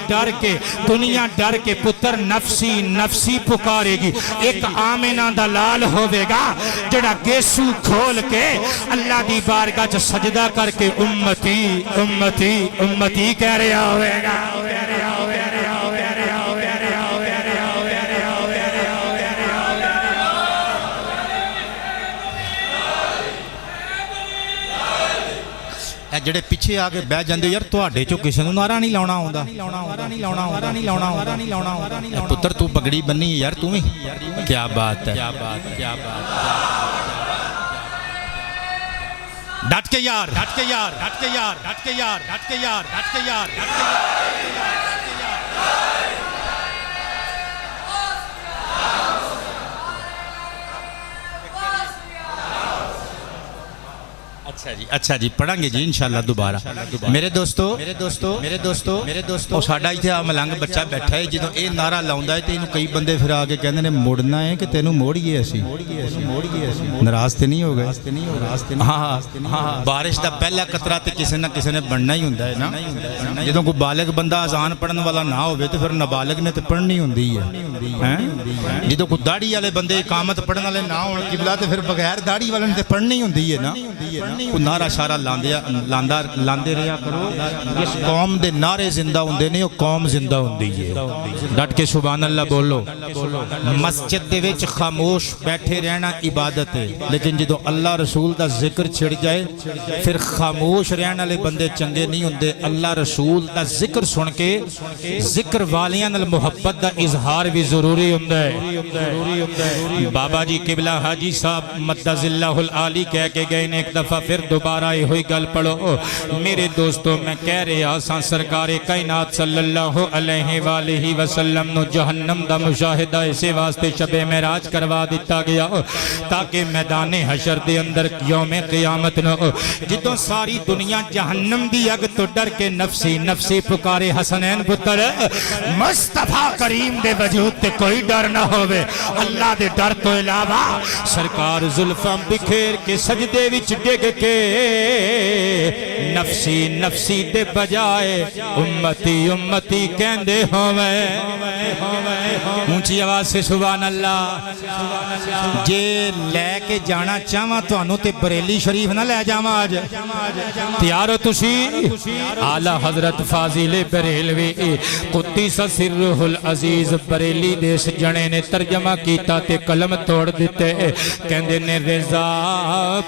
ڈر کے پتر نفسی پکارے گی ایک آمنہ دا لال ہووے گا جڑا گیسو کھول کے اللہ دی بارگاہ چ سجدہ کر کے امتی کہہ رہا ہوئے گا جڑے پیچھے آگے بہ جاندے یار تواڈے چوں کسے نوں نعرہ نہیں لاؤنا آوندا پتر تو پگڑی بنی یار تو بھی کیا بات ہے ڈٹ کے یار اچھا جی پڑھیں گے جی انشاءاللہ دوبارہ میرے دوستو اور ساڈا ایتھے آ ملنگ بچہ بیٹھا ہے جدوں اے نعرہ لاوندا ہے تے اینوں کئی بندے پھر آ کے کہندے نے موڑنا ہے کہ تینوں موڑیے اسی ناراض تے نہیں ہو گئے ہاں بارش دا پہلا قطرہ تے کسے نہ کسے نے بننا ہی ہوندا ہے نا جدوں کوئی بالغ بندہ اذان پڑھن والا نہ ہوے تے پھر نابالغ نے تے پڑھنی ہوندی ہے جدوں کوئی داڑھی والے بندے اقامت پڑھن والے نہ ہون قبلہ تے پھر بغیر داڑھی والے نے تے پڑھنی ہوندی ہے نا نعرہ شارہ لاندے رہا کرو جس قوم دے نعرے زندہ ہوندے نے وہ قوم زندہ ہوندی ہے ڈٹ کے سبحان اللہ بولو مسجد دے وچ خاموش بیٹھے رہنا عبادت ہے لیکن جدو اللہ رسول دا ذکر چھڑ جائے پھر خاموش رہن والے بندے چنگے نہیں ہوندے اللہ رسول دا ذکر سن کے ذکر والیاں نال محبت دا اظہار بھی ضروری ہوندا ہے بابا جی قبلہ حاجی صاحب مدد اللہ العالی کہہ کے گئے نے ایک دفعہ پھر دوبارہ یہ ہوئی گل پڑھو میرے دوستو میں کہہ رہے آسان سرکار کائنات صلی اللہ علیہ وآلہ وسلم نو جہنم دا مشاہدہ اسے واسطے شب معراج کروا دیتا گیا تاکہ میدان حشر دے اندر یوم قیامت نو جدوں ساری دنیا جہنم دی اگ تو ڈر کے نفسی پکارے حسنین پتر مصطفیٰ کریم دے وجود تے کوئی ڈر نہ ہوئے اللہ دے ڈر تو علاوہ سرکار زلفاں بکھیر کے سجدے وچ ڈگ کے نفسی دے بجائے امتی کہندے ہوئے اونچی آواز سے سبحان اللہ جے لے کے جانا چاہواں تو انہوں تے بریلی شریف نہ لے جاواں آج تیار ہو تسی اعلیٰ حضرت فاضل بریلوی قدس سرہ العزیز بریلی دیس جنے نے ترجمہ کیتا تے قلم توڑ دیتے کہندے نے رضا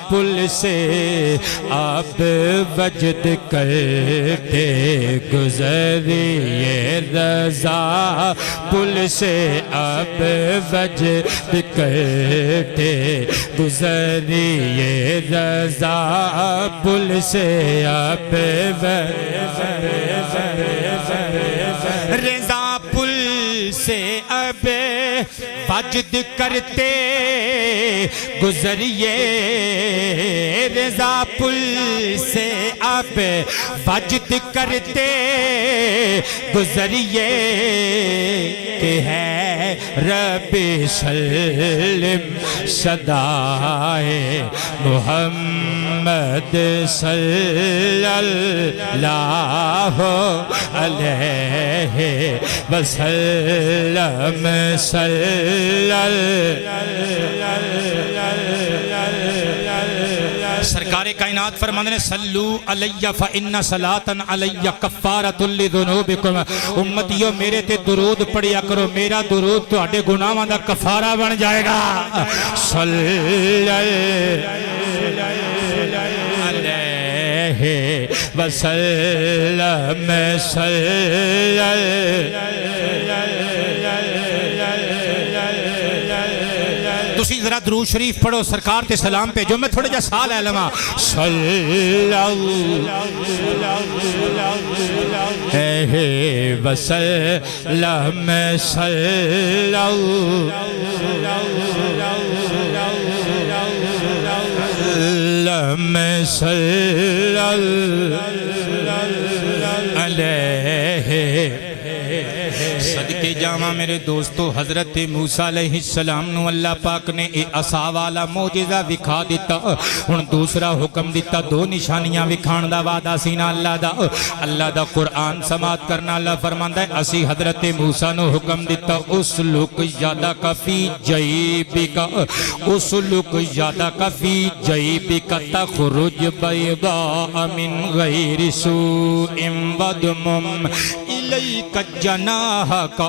پل سے آپ وجد کرتے گزریے رضا پل سے آپ وجد کرتے گزریے رضا پل سے آپ رضا پل سے اب وجد کرتے گزریے رضا پل سے اب وجد کرتے گزریے کہ ہے رب سلم صدائے محمد صلی اللہ علیہ وسلم سرکار کائنات فرماندے نے صلو علیہ فإن صلاۃ علیہ کفارۃ لذنوبکم امتیو میرے تے درود پڑھیا کرو میرا درود تہاڈے گناہاں دا کفارہ بن جائے گا صلی علیہ وسلم تسی ذرا درود شریف پڑھو سرکار تے سلام بھیجو میں تھوڑا جا سا لے لواں صلی علیہ وسلم صلی علیہ صدقے جاواں میرے دوستو حضرت موسیٰ علیہ السلام نو اللہ پاک نے اے عصا والا معجزہ دکھا دیتا ہن دوسرا حکم دیتا دو نشانیاں وکھان دا وعدہ سی نا اللہ دا قرآن سماعت کرنا اللہ فرماندا ہے اسی حضرت موسیٰ نو حکم دیتا اسلک یدک فی جیبک اسلک یدک فی جیبک تخرج بیضاء من غیر سوء وضمم الیک جناحک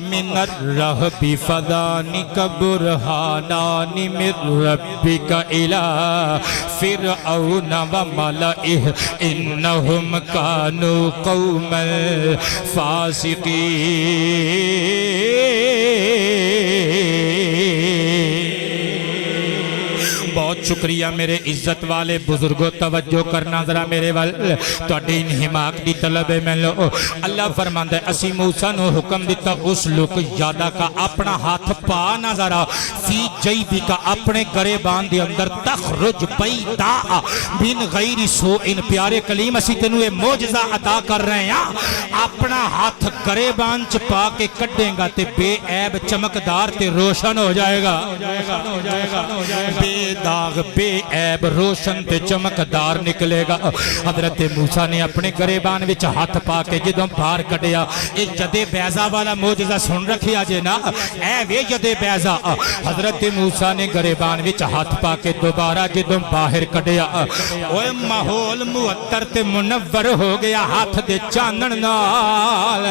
من الرہب فذانک برہانان من ربک الی فرعون وملئہ انہم کانوا قوما فاسقین بہت شکریہ میرے عزت والے بزرگوں توجہ کرنا ذرا میرے وال تواڈی انہماک دی طلب ہے میں لو اللہ فرماندا ہے اسی موسیٰ نو حکم دیتا اسلک یادا کا اپنا ہاتھ پا نہ ذرا فی جیبی کا اپنے گریبان دے اندر تخرج بیضاء من غیر سوء پیارے کلیم اسی تینوں یہ معجزہ عطا کر رہے ہیں اپنا ہاتھ گریبان چ پا کے کڈیں گا تے بے عیب چمکدار تے روشن ہو جائے گا بے داغ بے عیب روشن تے چمکدار نکلے گا حضرت موسیٰ نے اپنے گریبان وچ ہاتھ پا کے جدوں باہر کڈیا ایک جدے بیضا والا معجزہ سن رکھیا جے نا اے وے جدے بیضا حضرت موسیٰ نے گریبان وچ ہاتھ پا کے دوبارہ جدوں باہر کڈیا اوے ماحول معطر تے منور ہو گیا ہاتھ دے چانن نال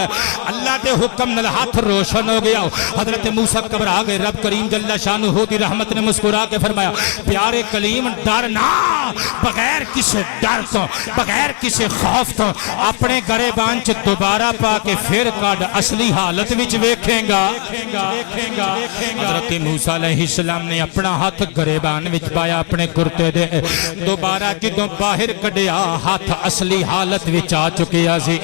اللہ دے حکم نال ہاتھ روشن ہو گیا حضرت موسیٰ گھبرا گئے رب کریم جل شانہ دی رحمت نے مسکرا کے فرمایا پیارے کلیم ڈرنا بغیر کسی ڈر تو بغیر کسی خوف تو اپنے گریبان چ دوبارہ پا کے پھر کڈ اصلی حالت وچ ویکھیں گا حضرت موسیٰ علیہ السلام نے اپنا ہاتھ گریبان وچ پایا اپنے کرتے دے دوبارہ جدوں باہر کڈیا ہاتھ اصلی حالت وچ آ چکیا سی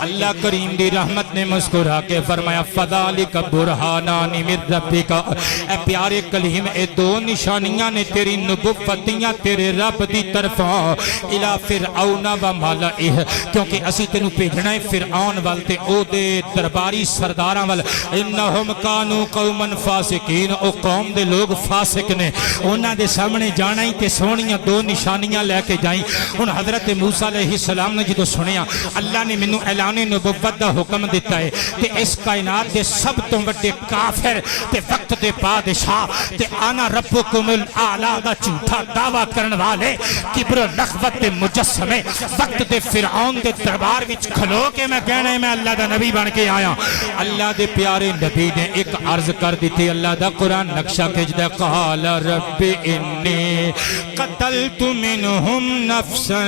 اللہ کریم دی رحمت نے مسکرا کے فرمایا فذالک برہانان من ربک اے پیارے کلیم اے دو نشانیاں نے تیری نبوتیاں تیرے رب دی طرفاں الہ فرعون و ملئہ کیونکہ اسی تینوں بھیجنا ہے فرعون وال تے او دے درباری سرداراں وال انہم کانوا قوما فاسقین او قوم دے لوگ فاسق نے انہاں دے سامنے جانا ہی تے سونیاں دو نشانیاں لے کے جائیں ہن حضرت موسیٰ علیہ السلام نے جدوں سنیا اللہ نے مینوں اعلان نبوت دا حکم دیتا ہے تے اس کائنات دے سب تو بڑے کافر تے وقت دے بادشاہ تے انا ربکم الاعلی دا جھوٹا دعویٰ کرن والے کبر و نخوت دے مجسمے وقت دے فرعون دے دربار وچ کھلو کے میں کہنا ہے میں اللہ دا نبی بن کے آیا اللہ دے پیارے نبی نے ایک عرض کر دی تھی اللہ دا قرآن نقشہ بھیجدا قال رب انی قتلت منہم نفسا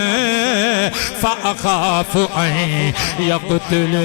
فاخاف ان یقتلون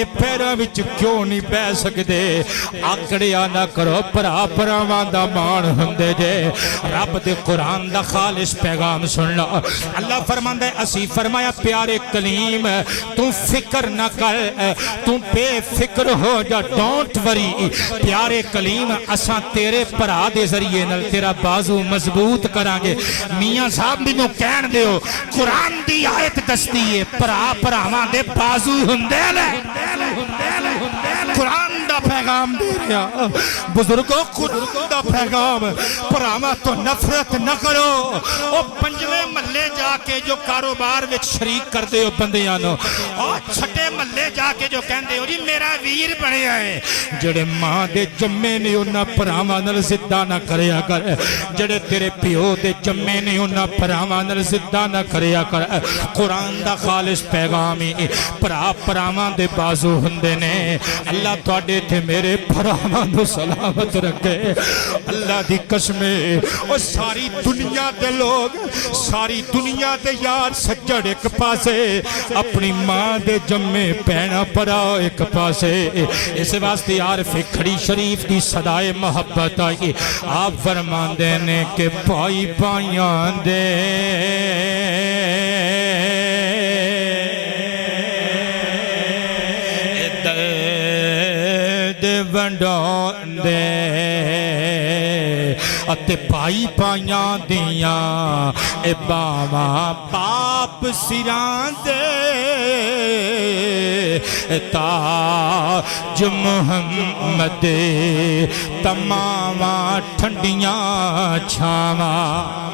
اے پیراں وچ کیوں نہیں بہ سکدے آکڑیا نہ کرو بھرا بھراواں دا مان ہوندے جے رب دے قرآن دا خالص پیغام سن لو اللہ فرماندا ہے اسی فرمایا پیارے کلیم تو فکر نہ کر تو بے فکر ہو جا ڈونٹ وری پیارے کلیم اساں تیرے بھرا دے ذریعے نال تیرا بازو مضبوط کرانگے میاں صاحب مینوں کہن دیو قرآن دی آیت دستی ہے بھرا بھراواں دے بازو ہوندے نے قرآن دا پیغام دے رہا بزرگوں قرآن دا پیغام بھراواں تو نفرت نہ کرو او پنجویں محلے جا کے جو کاروبار وچ شریک کر دے ہو بندیاں نو اور چھٹے محلے جا کے جو کہندے ہو جی میرا ویر بنیا ہے جڑے ماں دے جمے نے انہاں بھراواں نال ضداں نہ کریا کر جڑے تیرے پیو دے جمے نے انہاں بھراواں نال ضداں نہ کریا کر قرآن دا خالص پیغام ہی بھرا بھراواں دے بازو ہوندے نے اللہ تواڈے تے میرے بھراواں نو سلامت رکھے اللہ دی قسم او ساری دنیا دے لوگ ساری دنیا دے یار سجڑ ایک پاسے اپنی ماں دے جمے پینا پڑا ایک پاسے اس واسطے عارف کھڑی شریف دی صدائے محبت آئی آپ فرمان دینے کہ پائی پائیاں دے ونڈون دے اتے پائی پائیاں دیاں اے باواں پاپ سران دے تاج محمد تماما ٹھنڈیاں چھاواں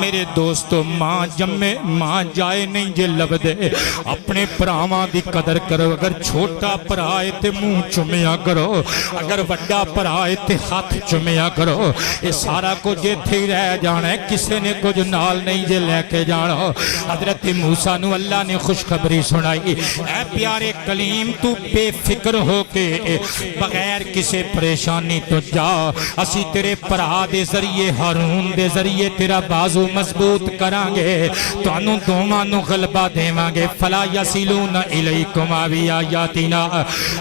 میرے دوستو ماں جمے ماں جائے نہیں جے لب دے اپنے پراواں دی قدر کرو اگر چھوٹا پرائے تے منہ چمیا کرو اگر وڈا پرائے تے ہاتھ چمیا کرو یہ سارا کچھ ایتھے ہی رہ جانا ہے کسے نے کچھ نال نہیں جے لے کے جانا حضرت موسیٰ نو اللہ نے خوشخبری سنائی اے پیارے کلیم تو بے فکر ہو کے بغیر کسے پریشانی تو جا اسی تیرے پرا دے ذریعے ہارون دے ذریعے تیرا بازو مضبوط کرانگے تو انہوں دومانو غلبہ دیوانگے فلا یسیلون الیکم آوی آیاتینا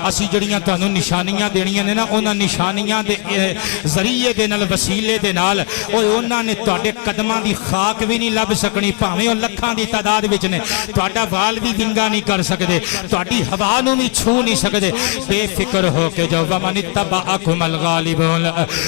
اسی جڑیاں تو انہوں نشانیاں دینیاں نے نا انہوں نشانیاں دے ذریعے دے نال وسیلے دے نال انہوں نے توڑے قدمہ دی خاک بھی نہیں لب سکنی پاہمیں اور لکھاں دی تعداد بچنے توڑا وال بھی دنگا نہیں کر سکتے توڑی ہوانو بھی چھو نہیں سکتے بے فکر ہو کے جو ومن اتبعکم الغالبون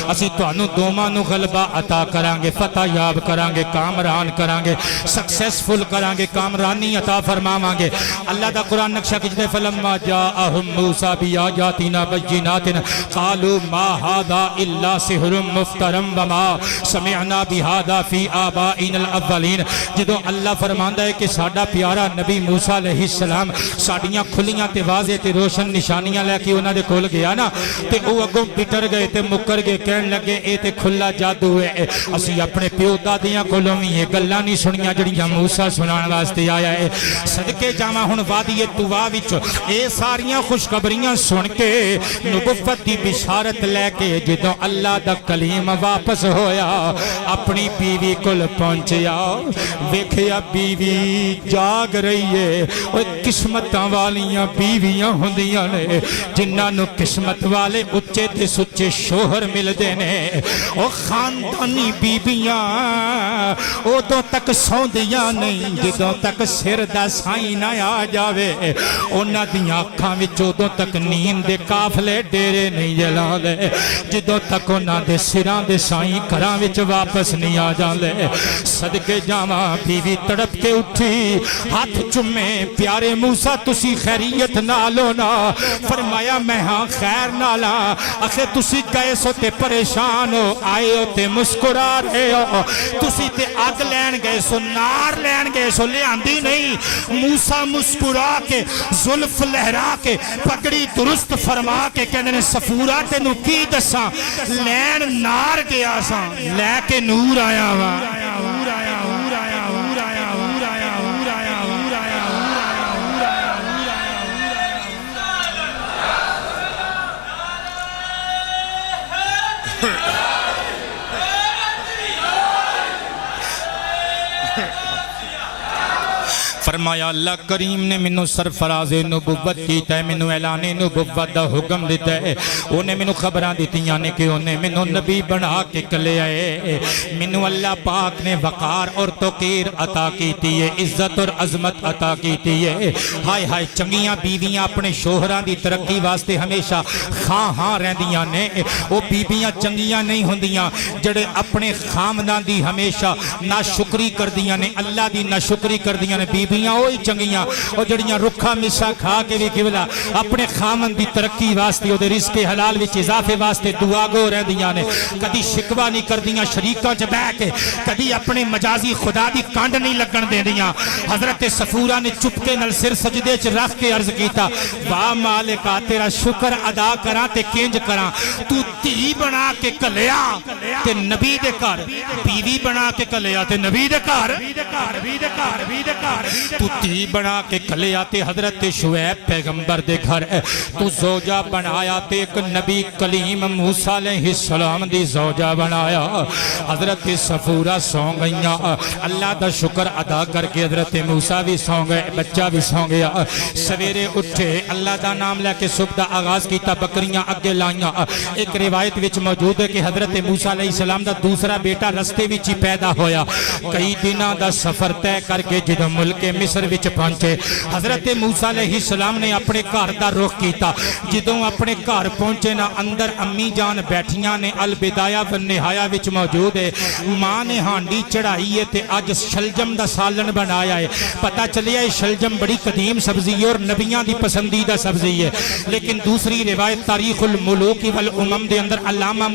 اسی تو انہوں دومانو غلبہ عطا کرانگے فتح یاب کرانگے کامران کرانگے سکسیسفل کرانگے کامرانی عطا فرماوانگے اللہ دا قرآن نقشہ کجدے فلما جاءہم موسیٰ بیاجاتنا بجیناتنا قالوا ما هذا الا سحر مفترم وما سمعنا بهذا في آبائنا الاولین جدو اللہ فرماندہ ہے کہ ساڑھا پیارا نبی موسیٰ علیہ السلام ساڑھیاں کھلیاں تے واضح تے روشن نشانیاں لے کے انہاں دے کھول گیا نا تے او اگوں پٹر گئے تے مکر گئے کہن لگے اے تے کھلا جادو ہے اسی اپنے پیو دادیاں کولوں بھی یہ گلاں نہیں سنیاں جڑیاں موسیٰ سنان واسطے آیا ہے صدقے جاواں ہن وادی طوا وچ اے ساریاں خوشخبریاں سن کے نبوت دی بشارت لے کے جدوں اللہ دا کلیم واپس ہویا اپنی بیوی کول پہنچیا ویکھیا بیوی جاگ رہی ہے او قسمتاں والیاں بیویاں ہوندیاں نے جنہاں نو قسمت والے اچے تے سچے شوہر ملدے نے او خاندانی بیویاں ادوں تک سوندیاں نہیں جدوں تک سر دا سائیں نہ آ جاوے انہاں دیاں اکھاں وچ ادوں تک نیند دے قافلے ڈیرے نہیں جلا دے جدوں تک انہاں دے سراں دے سائیں گھراں وچ واپس نہیں آ جاندے صدقے جاواں بیوی تڑپ کے اٹھی ہاتھ چومے پیارے موسیٰ تسی خیریت نالو نا فرمایا میں ہاں خیر نالا اکھے تسی گئے سو تے پریشان ہو آئے ہو تے مسکرا رہے ہو تسی تے آگ لین گئے سو نار لین گئے سو لے آندی نہیں موسیٰ مسکرا کے ظلف لہرا کے پگڑی درست فرما کے کہنے نے سفورا تے نو کی دساں لین نار گیا ساں لے کے نور آیا ہوا فرمایا اللہ کریم نے مینوں سرفراز نبوت کیتا ہے مینوں اعلان نبوت دا حکم دیتا ہے اونے مینوں خبراں دتیاں نے کہ اونے مینوں نبی بنا کے کلیا ہے مینوں اللہ پاک نے وقار اور توقیر عطا کیتی ہے عزت اور عظمت عطا کیتی ہے ہائے ہائے چنگیاں بیویاں اپنے شوہراں دی ترقی واسطے ہمیشہ ہاں رہندیاں نے او بیویاں چنگیاں نہیں ہوندیاں جڑے اپنے خامدان دی ہمیشہ ناشکری کردیاں نے اللہ دی ناشکری کردیاں نے بیویاں وہی چنگیاں او جڑیاں رکھا مسا کھا کے بھی قبلہ اپنے خامن دی ترقی واسطے او دے رزق حلال وچ اضافے واسطے دعا گو رہندیاں نے کدی شکوا نہیں کردیاں شریکاں چ بیٹھ کے کدی اپنے مجازی خدا دی کانڈ نہیں لگن دیندیاں حضرت صفورہ نے چپکے نال سر سجدے چ رکھ کے عرض کیتا واہ مالکا تیرا شکر ادا کراں تے کنج کراں تو تھی بنا کے کلیا تے نبی دے گھر بیوی بنا کے کلیا تے نبی دے گھر تو تھی بنا کے کلیا تے حضرت شعیب پیغمبر دے گھر تو زوجہ بنایا تے ایک نبی کلیم موسیٰ علیہ السلام دی زوجہ بنایا حضرت صفورہ سو گئیاں اللہ دا شکر ادا کر کے حضرت موسیٰ بھی سو گئے بچہ بھی سو گیا سویرے اٹھے اللہ دا نام لے کے صبح دا آغاز کیتا بکریاں اگے لائیاں ایک روایت وچ موجود ہے کہ حضرت موسیٰ علیہ السلام دا دوسرا بیٹا رستے وچ ہی پیدا ہویا کئی دنوں دا سفر طے کر کے جدوں ملک مصر وچ پہنچے حضرت موسیٰ علیہ السلام نے اپنے گھر دا رخ کیتا جدوں اپنے گھر پہنچے نا اندر امی جان بیٹھیاں نے البدایہ والنہایہ وچ موجود ہے ماں نے ہانڈی چڑھائی ہے تے اج شلجم دا سالن بنایا ہے پتہ چلیا ہے شلجم بڑی قدیم سبزی ہے اور نبیاں دی پسندیدہ سبزی ہے لیکن دوسری روایت تاریخ الملوک والامم دے اندر علامہ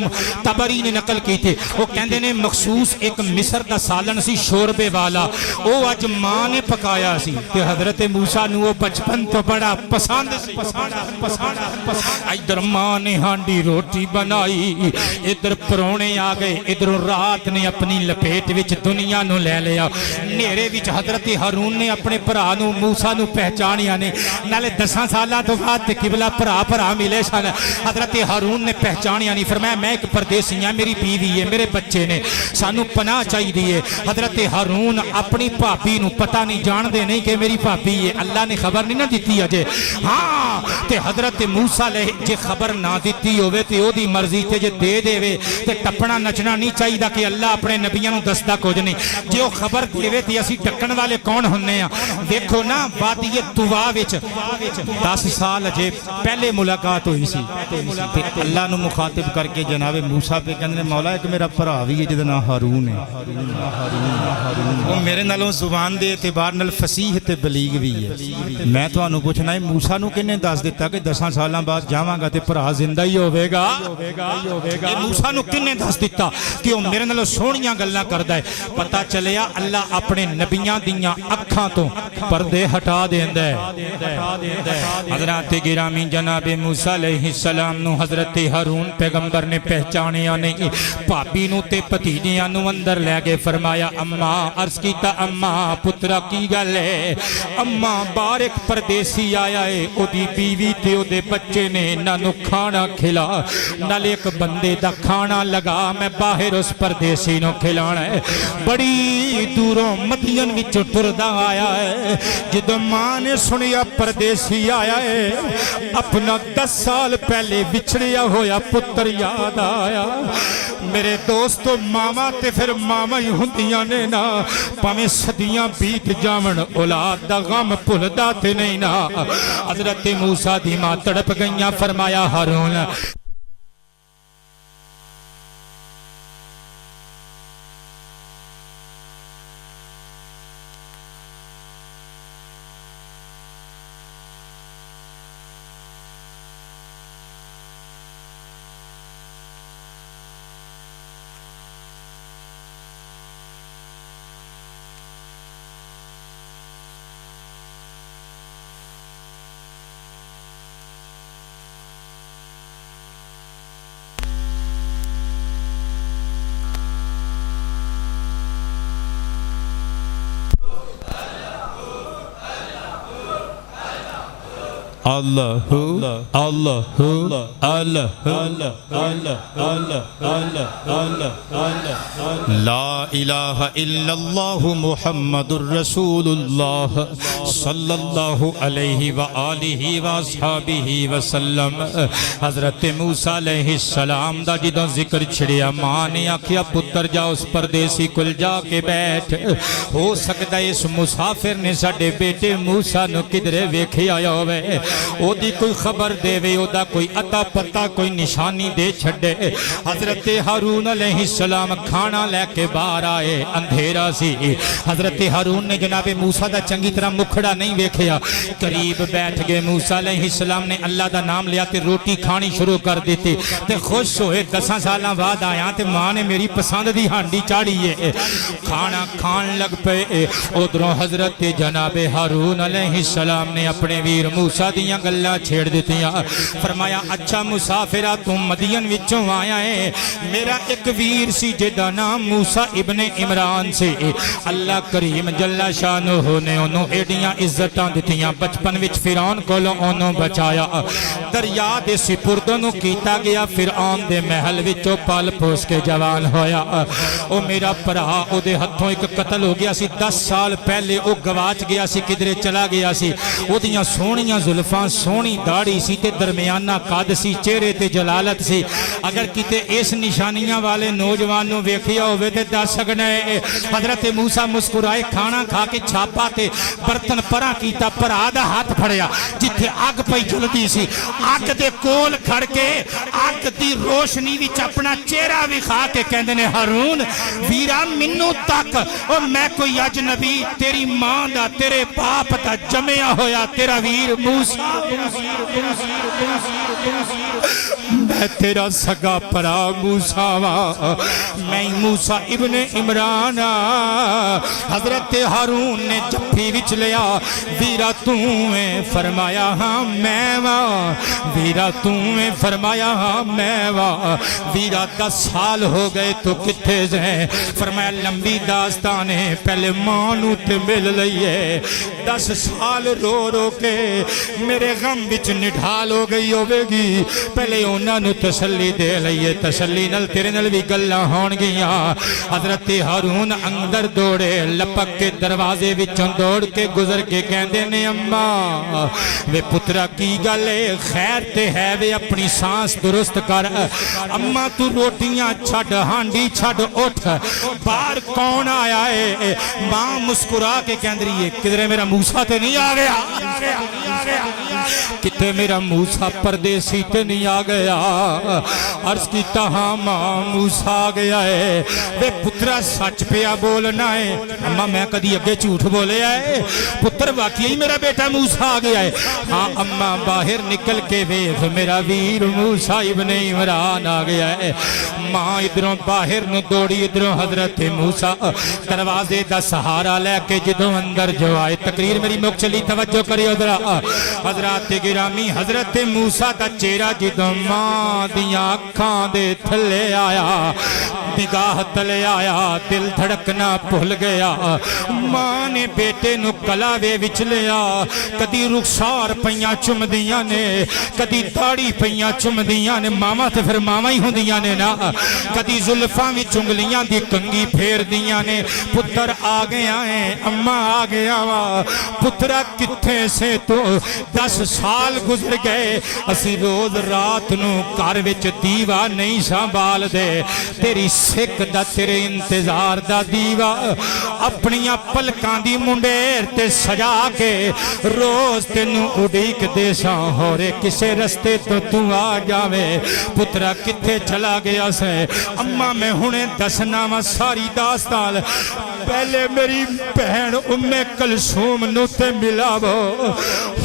طبری نے نقل کی تھی وہ کہندے نے مخصوص ایک مصر دا سالن سی شوربے والا او اج ماں نے پکایا سی تے حضرت موسیٰ نو وہ بچپن تو بڑا پسند سی ادھر ماں نے ہانڈی روٹی بنائی ادھر پرونے آ گئے ادھر رات نے اپنی لپیٹ وچ دنیا نو لے لیا نیرے وچ حضرت ہارون نے اپنے بھرا نو موسیٰ نو پہچانیا نے نالے 10 سالاں تو بعد تے قبلہ بھرا ملے سن حضرت ہارون نے پہچانیا نہیں فرمایا میں ایک پردیسی ہاں میری بیوی ہے میرے بچے نے سانو پناہ چاہی دیئے حضرت ہارون اپنی پاپی نو پتہ نہیں جان دے نہیں کہ میری پاپی ہے اللہ نے خبر نہیں نہ دیتی اجے ہاں تے حضرت موسیٰ لے جے خبر نہ دیتی ہوئے تے او دی مرضی تے جے دے دے وے تے ٹپنا نچنا نہیں چاہی دا کہ اللہ اپنے نبیوں نو دستا کچھ نہیں جے او خبر دے وے تے اسی ڈکن والے کون ہونے ہیں دیکھو نا وادی طوا وچ 10 سال اجے پہلے ملاقات ہوئی سی تے اللہ نو مخاطب کر کے جناب موسیٰ پہ کہندے مولا ایک میرا بھرا وی ہے جدا نام ہارون ہے وہ میرے نالوں زبان دے اعتبار نال فصیح تے بلیغ وی ہے میں تانوں پوچھنا ہے موسیٰ نو کنے دس دیتا کہ 10 سالاں بعد جاواں گا تے بھرا زندہ ہی ہوے گا اے موسیٰ نو کنے دس دیتا کہ وہ میرے نالوں سونیاں گلاں کردا ہے پتہ چلیا اللہ اپنے نبیاں دیاں اکھاں تو پردے ہٹا دیندا ہے حضرت گرامی جناب موسیٰ علیہ السلام نو حضرت ہارون پیغمبر نے پہچانیا نہیں پاپی نو تے پتیجیاں نو اندر لے گئے فرمایا اماں عرض کیتا اماں پترا کی گل ہے اماں باہر ایک پردیسی آیا ہے او دی بیوی تے او دے بچے نے نہ نو کھانا کھلا نال ایک بندے دا کھانا لگا میں باہر اس پردیسی نو کھلانا ہے بڑی دوروں مدین وچ ٹردا آیا ہے جدوں ماں نے سنیا پردیسی آیا ہے اپنا 10 سال پہلے بچھڑیا ہویا پتر یاد آیا میرے دوستو ماما تے پھر ماما ہی ہوندیاں نے نا پاویں صدیاں بیت جاون اولاد دا غم بھلدا تے نہیں نا حضرت موسیٰ دی ماں تڑپ گئیاں فرمایا ہارون اللہ اللہ لا الہ الا اللہ محمد الرسول اللہ صلی اللہ علیہ وآلہ وصحابہ وسلم۔ حضرت موسیٰ علیہ السلام دا جدوں ذکر چھڑیا، ماں نے آکھیا پتر جا اس پردیسی کل جا کے بیٹھ، ہو سکتا ہے اس مسافر نے ساڈے بیٹے موسیٰ نو کدرے ویکھے آیا ہوئے، او دی کوئی خبر دے وے، او دا کوئی عطا پتہ کوئی نشانی دے چھڑے۔ حضرت ہارون علیہ السلام کھانا لے کے باہر آئے، اندھیرا سی۔ حضرت ہارون نے جناب موسیٰ دا چنگی طرح مکھڑا نہیں ویکھیا، قریب بیٹھ گئے۔ موسیٰ علیہ السلام نے اللہ دا نام لیا تے روٹی کھانی شروع کر دیتی تے خوش ہوئے، 10 سالاں بعد آیا تے ماں نے میری پسند دی ہانڈی چاڑی ہے، کھانا کھان لگ پے۔ ادھروں حضرت جناب ہارون علیہ السلام نے اپنے ویر موسیٰ دیاں گلاں چھیڑ دیتیاں، فرمایا اچھا مسافرہ تم مدین وچوں آیا ہے، میرا ایک ویر سی جدا نام موسیٰ ابن عمران سے، اللہ کریم جل شانہ نے انہوں ایڈیاں عزتاں دیتیاں، بچپن وچ فرعون کولوں انہوں بچایا، دریا دے سپردوں کیتا گیا، فرعون دے محل وچوں پال پوس کے جوان ہویا۔ او میرا پرا او دے ہتھوں ایک قتل ہو گیا سی، 10 سال پہلے او گواچ گیا سی، کدرے چلا گیا سی، او دیاں سونیاں زلفاں سونی داڑھی سی تے درمیانہ قد سی، چہرے تے جلالت سی، اگر کتے اس نشانیاں والے نوجوانوں ویکھیا ہوئے تے دس سکنے۔ حضرت موسیٰ مسکرائے، کھانا کھا کے چھاپا تے برتن پرا کیتا، پرا دا ہاتھ پھڑیا جتھے آگ پئی جلدی سی، آگ دے کول کھڑ کے آگ دی روشنی وچ اپنا چہرہ وکھا کے کہندے نے ہارون ویرا مینوں تک، اور میں کوئی اجنبی تیری ماں دا تیرے باپ دا جمعیا ہویا تیرا ویر موسیٰ، میں تیرا سگا پرا موسیٰ وا، میں موسیٰ ابن عمران۔ حضرت ہارون نے جفی وچ لیا، ویرا تُویں فرمایا ہاں میں وا، ویرا تُویں فرمایا ہاں میں وا، ویرا 10 سال ہو گئے تو کتھے جائیں، فرمایا لمبی داستان ہے، پہلے مانو تے مل لئیے، 10 سال رو رو کے میرے غم وچ نڈھال ہو گئی ہوئے گی، پہلے انہاں نو تسلی دے لئیے، تسلی نل تیرے نل بھی گلاں ہون گیاں۔ حضرت ہارون اندر دوڑے، لپک کے دروازے وچوں دوڑ کے گزر کے کہندے نے اماں وے پترا کی گلے خیر تے ہے وے اپنی سانس درست کر، اماں تو روٹیاں چھڑ ہانڈی چھڑ اٹھ، باہر کون آیا ہے؟ ماں مسکرا کے کہندی ہے کدھر میرا موسیٰ تے نہیں آ گیا، کتے میرا موسیٰ پردیسی تے نہیں آ گیا، عرض کیتا ہاں ماں موسیٰ آ گیا ہے، بے پترہ سچ پیا بولنا ہے، اماں میں کدی اگے جھوٹ بولے آئے، پتر واقعی میرا بیٹا موسیٰ آ گیا ہے، ہاں اماں باہر نکل کے ویکھ میرا ویر موسیٰ ابن عمران آ گیا ہے۔ ماں ادھروں باہر نو دوڑی، ادھروں حضرت موسیٰ دروازے دا سہارا لے کے جدوں اندر جو آئے، تقریر میری مک چلی توجہ کری ادھر حضرات گرامی، حضرت موسیٰ دا چہرہ جدوں ماں دیاں اکھاں دے تھلے آیا، نگاہ تلے آیا، دل دھڑکنا بھول گیا، ماں نے بیٹے نو کلاوے وچ لیا، کدی رخسار پئیاں چم دیاں نے، کدی داڑھی پئیاں چم دیاں نے، ماما تے پھر ماما ہی ہوندیاں نے نا، کدی زلفاں وچ انگلیاں دی کنگھی پھیر دیاں نے، پتر آ گیا ہے، اماں آ گیا وا، پترا کتھے سے تو 10 سال گزر گئے، اسی روز رات نو گھر وچ دیوا نہیں سنبھال دے، تیری سکھ دا تیرے انتظار دا دیوا اپنیاں پلکاں دی منڈیر تے سجا کے روز تینوں اڈیک دے ساں، ہورے کسے رستے تو آ جاوے، پترا کتھے چلا گیا سے؟ اماں میں ہنے دسنا وا ساری داستان، پہلے میری بہن ام کلثوم نو تے ملاو۔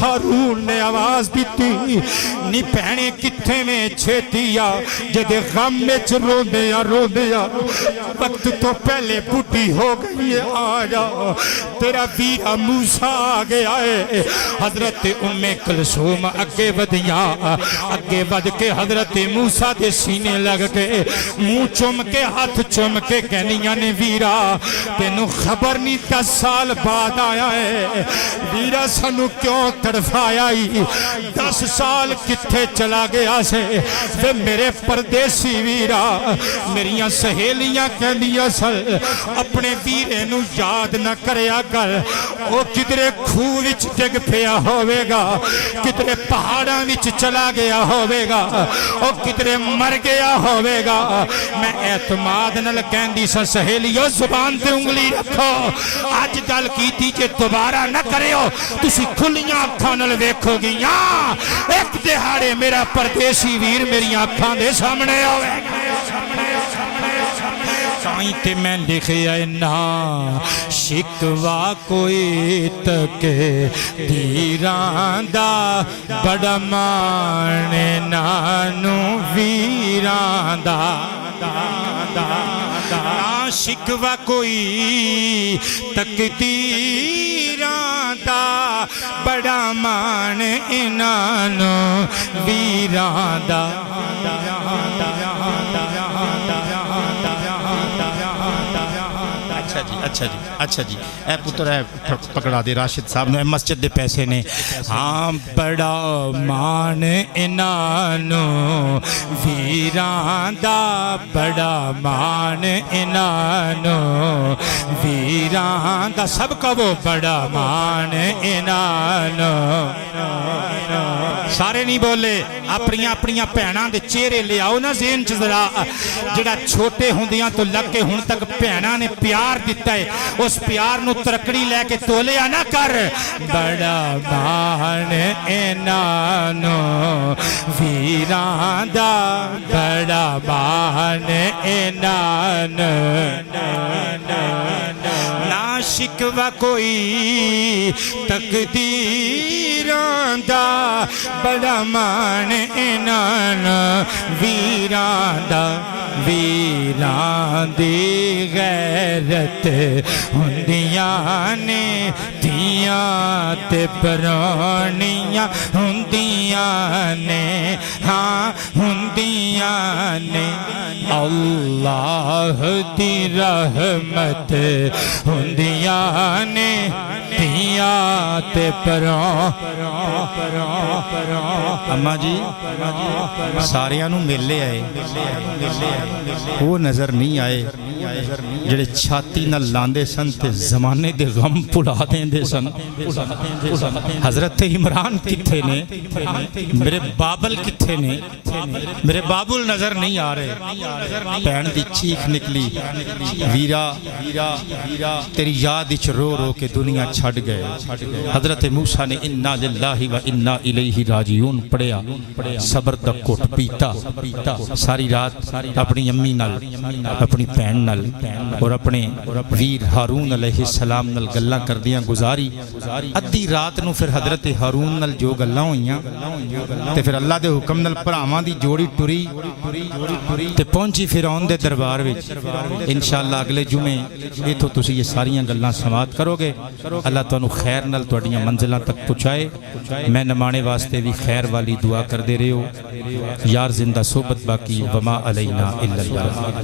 ہارون نے آواز دیتی نی بہنے کتھے میں چھیتیا، جدے غم میں رو دیا وقت تو پہلے بوٹی ہو گئی ہے، آ جا تیرا ویرا موسیٰ آ گیا ہے۔ حضرت ام کلثوم اگے بدیاں، اگے بد کے حضرت موسیٰ دے سینے لگ کے منہ چم کے ہاتھ چم کے کہنیاں نے ویرا تے تینوں خبر نہیں 10 سال بعد آیا ہے ویرا سانو کیوں تڑفایا ہی 10 سال کتھے چلا گیا سے تے میرے پردیسی ویرا میریاں سہیلیاں کہندیاں سن اپنے ویرے نو یاد نہ کریا کر او کدرے کھوہ وچ ڈگ پیا ہوئے گا کدرے پہاڑاں وچ چلا گیا ہوئے گا او کدرے مر گیا ہوئے گا میں اعتماد نال کہندی سا سہیلیو زبان تے انگلی رکھو آج گل کیتی جے دوبارہ نہ کریو تسی کھلیاں اکھاں نال ویکھو گیاں ایک دہاڑے میرا پردیسی ویر میری آنکھاں دے سامنے ہوئے تائیں تے میں لکھیا نا شکوا کوئی تکے دیران دا بڑا مانے نانو ویران دا نا شکوا کوئی تقدیران دا بڑا مان انانو ویران دا اچھا جی اے پتر ہے پکڑا دے راشد صاحب نے مسجد دے پیسے نے ہاں بڑا مان انانو ویران دا بڑا مان انانو ویران دا سب کا وہ بڑا مان انانو سارے نہیں بولے اپنیاں پیاناں دے چہرے لے آؤ نا ذہن چ ذرا جڑا چھوٹے ہوندیاں تو لگ کے ہن تک پیاناں نے پیار دیتا ہے اس پیار نو ترکڑی لے کے تولیا نہ کر بڑا مان انانو ویران دا بڑا مان انانو نا شکوا کوئی تقدیران دا بڑا مان انانو ویران دا ویران دی غیرت ہندیاں نے دیاں تے پرانیاں ہندیاں نے ہاں ہندیاں نے اللہ دی رحمت ہندیاں نے دیاں تے اما جی ساریاں نو ملے آئے وہ نظر نہیں آئے جڑے چھاتی نہ لاندے سن تے زمانے دے غم پڑا دیں سن حضرت عمران کتھے نے میرے بابل کتھے نے میرے بابل نظر نہیں آ رہے پہن دی چیخ نکلی ویرا تیری یاد اچ رو رو کے دنیا چھڑ گئے حضرت موسیٰ نے انا للہ و انا الیہ راجعون پڑھیا صبر دا کوٹ پیتا ساری رات اپنی امی نال اپنی پہن نال اور اپنے ویر ہارون علیہ السلام نال گلاں کر دیاں گزاری ادھی رات نو پھر حضرت ہارون نال جو گلاں ہوئیاں تے پھر اللہ دے حکم نال بھراواں دی جوڑی ٹری تے پہنچی فرعون دے دربار وچ انشاءاللہ اگلے جمعے ایتھوں تسی یہ ساریاں گلاں سماعت کرو گے اللہ تانوں خیر نال تہاڈیاں منزلاں تک پہنچائے میں نمانے واسطے بھی خیر والی دعا کر دے رہے ہو یار زندہ صحبت باقی وما علینا الا اللہ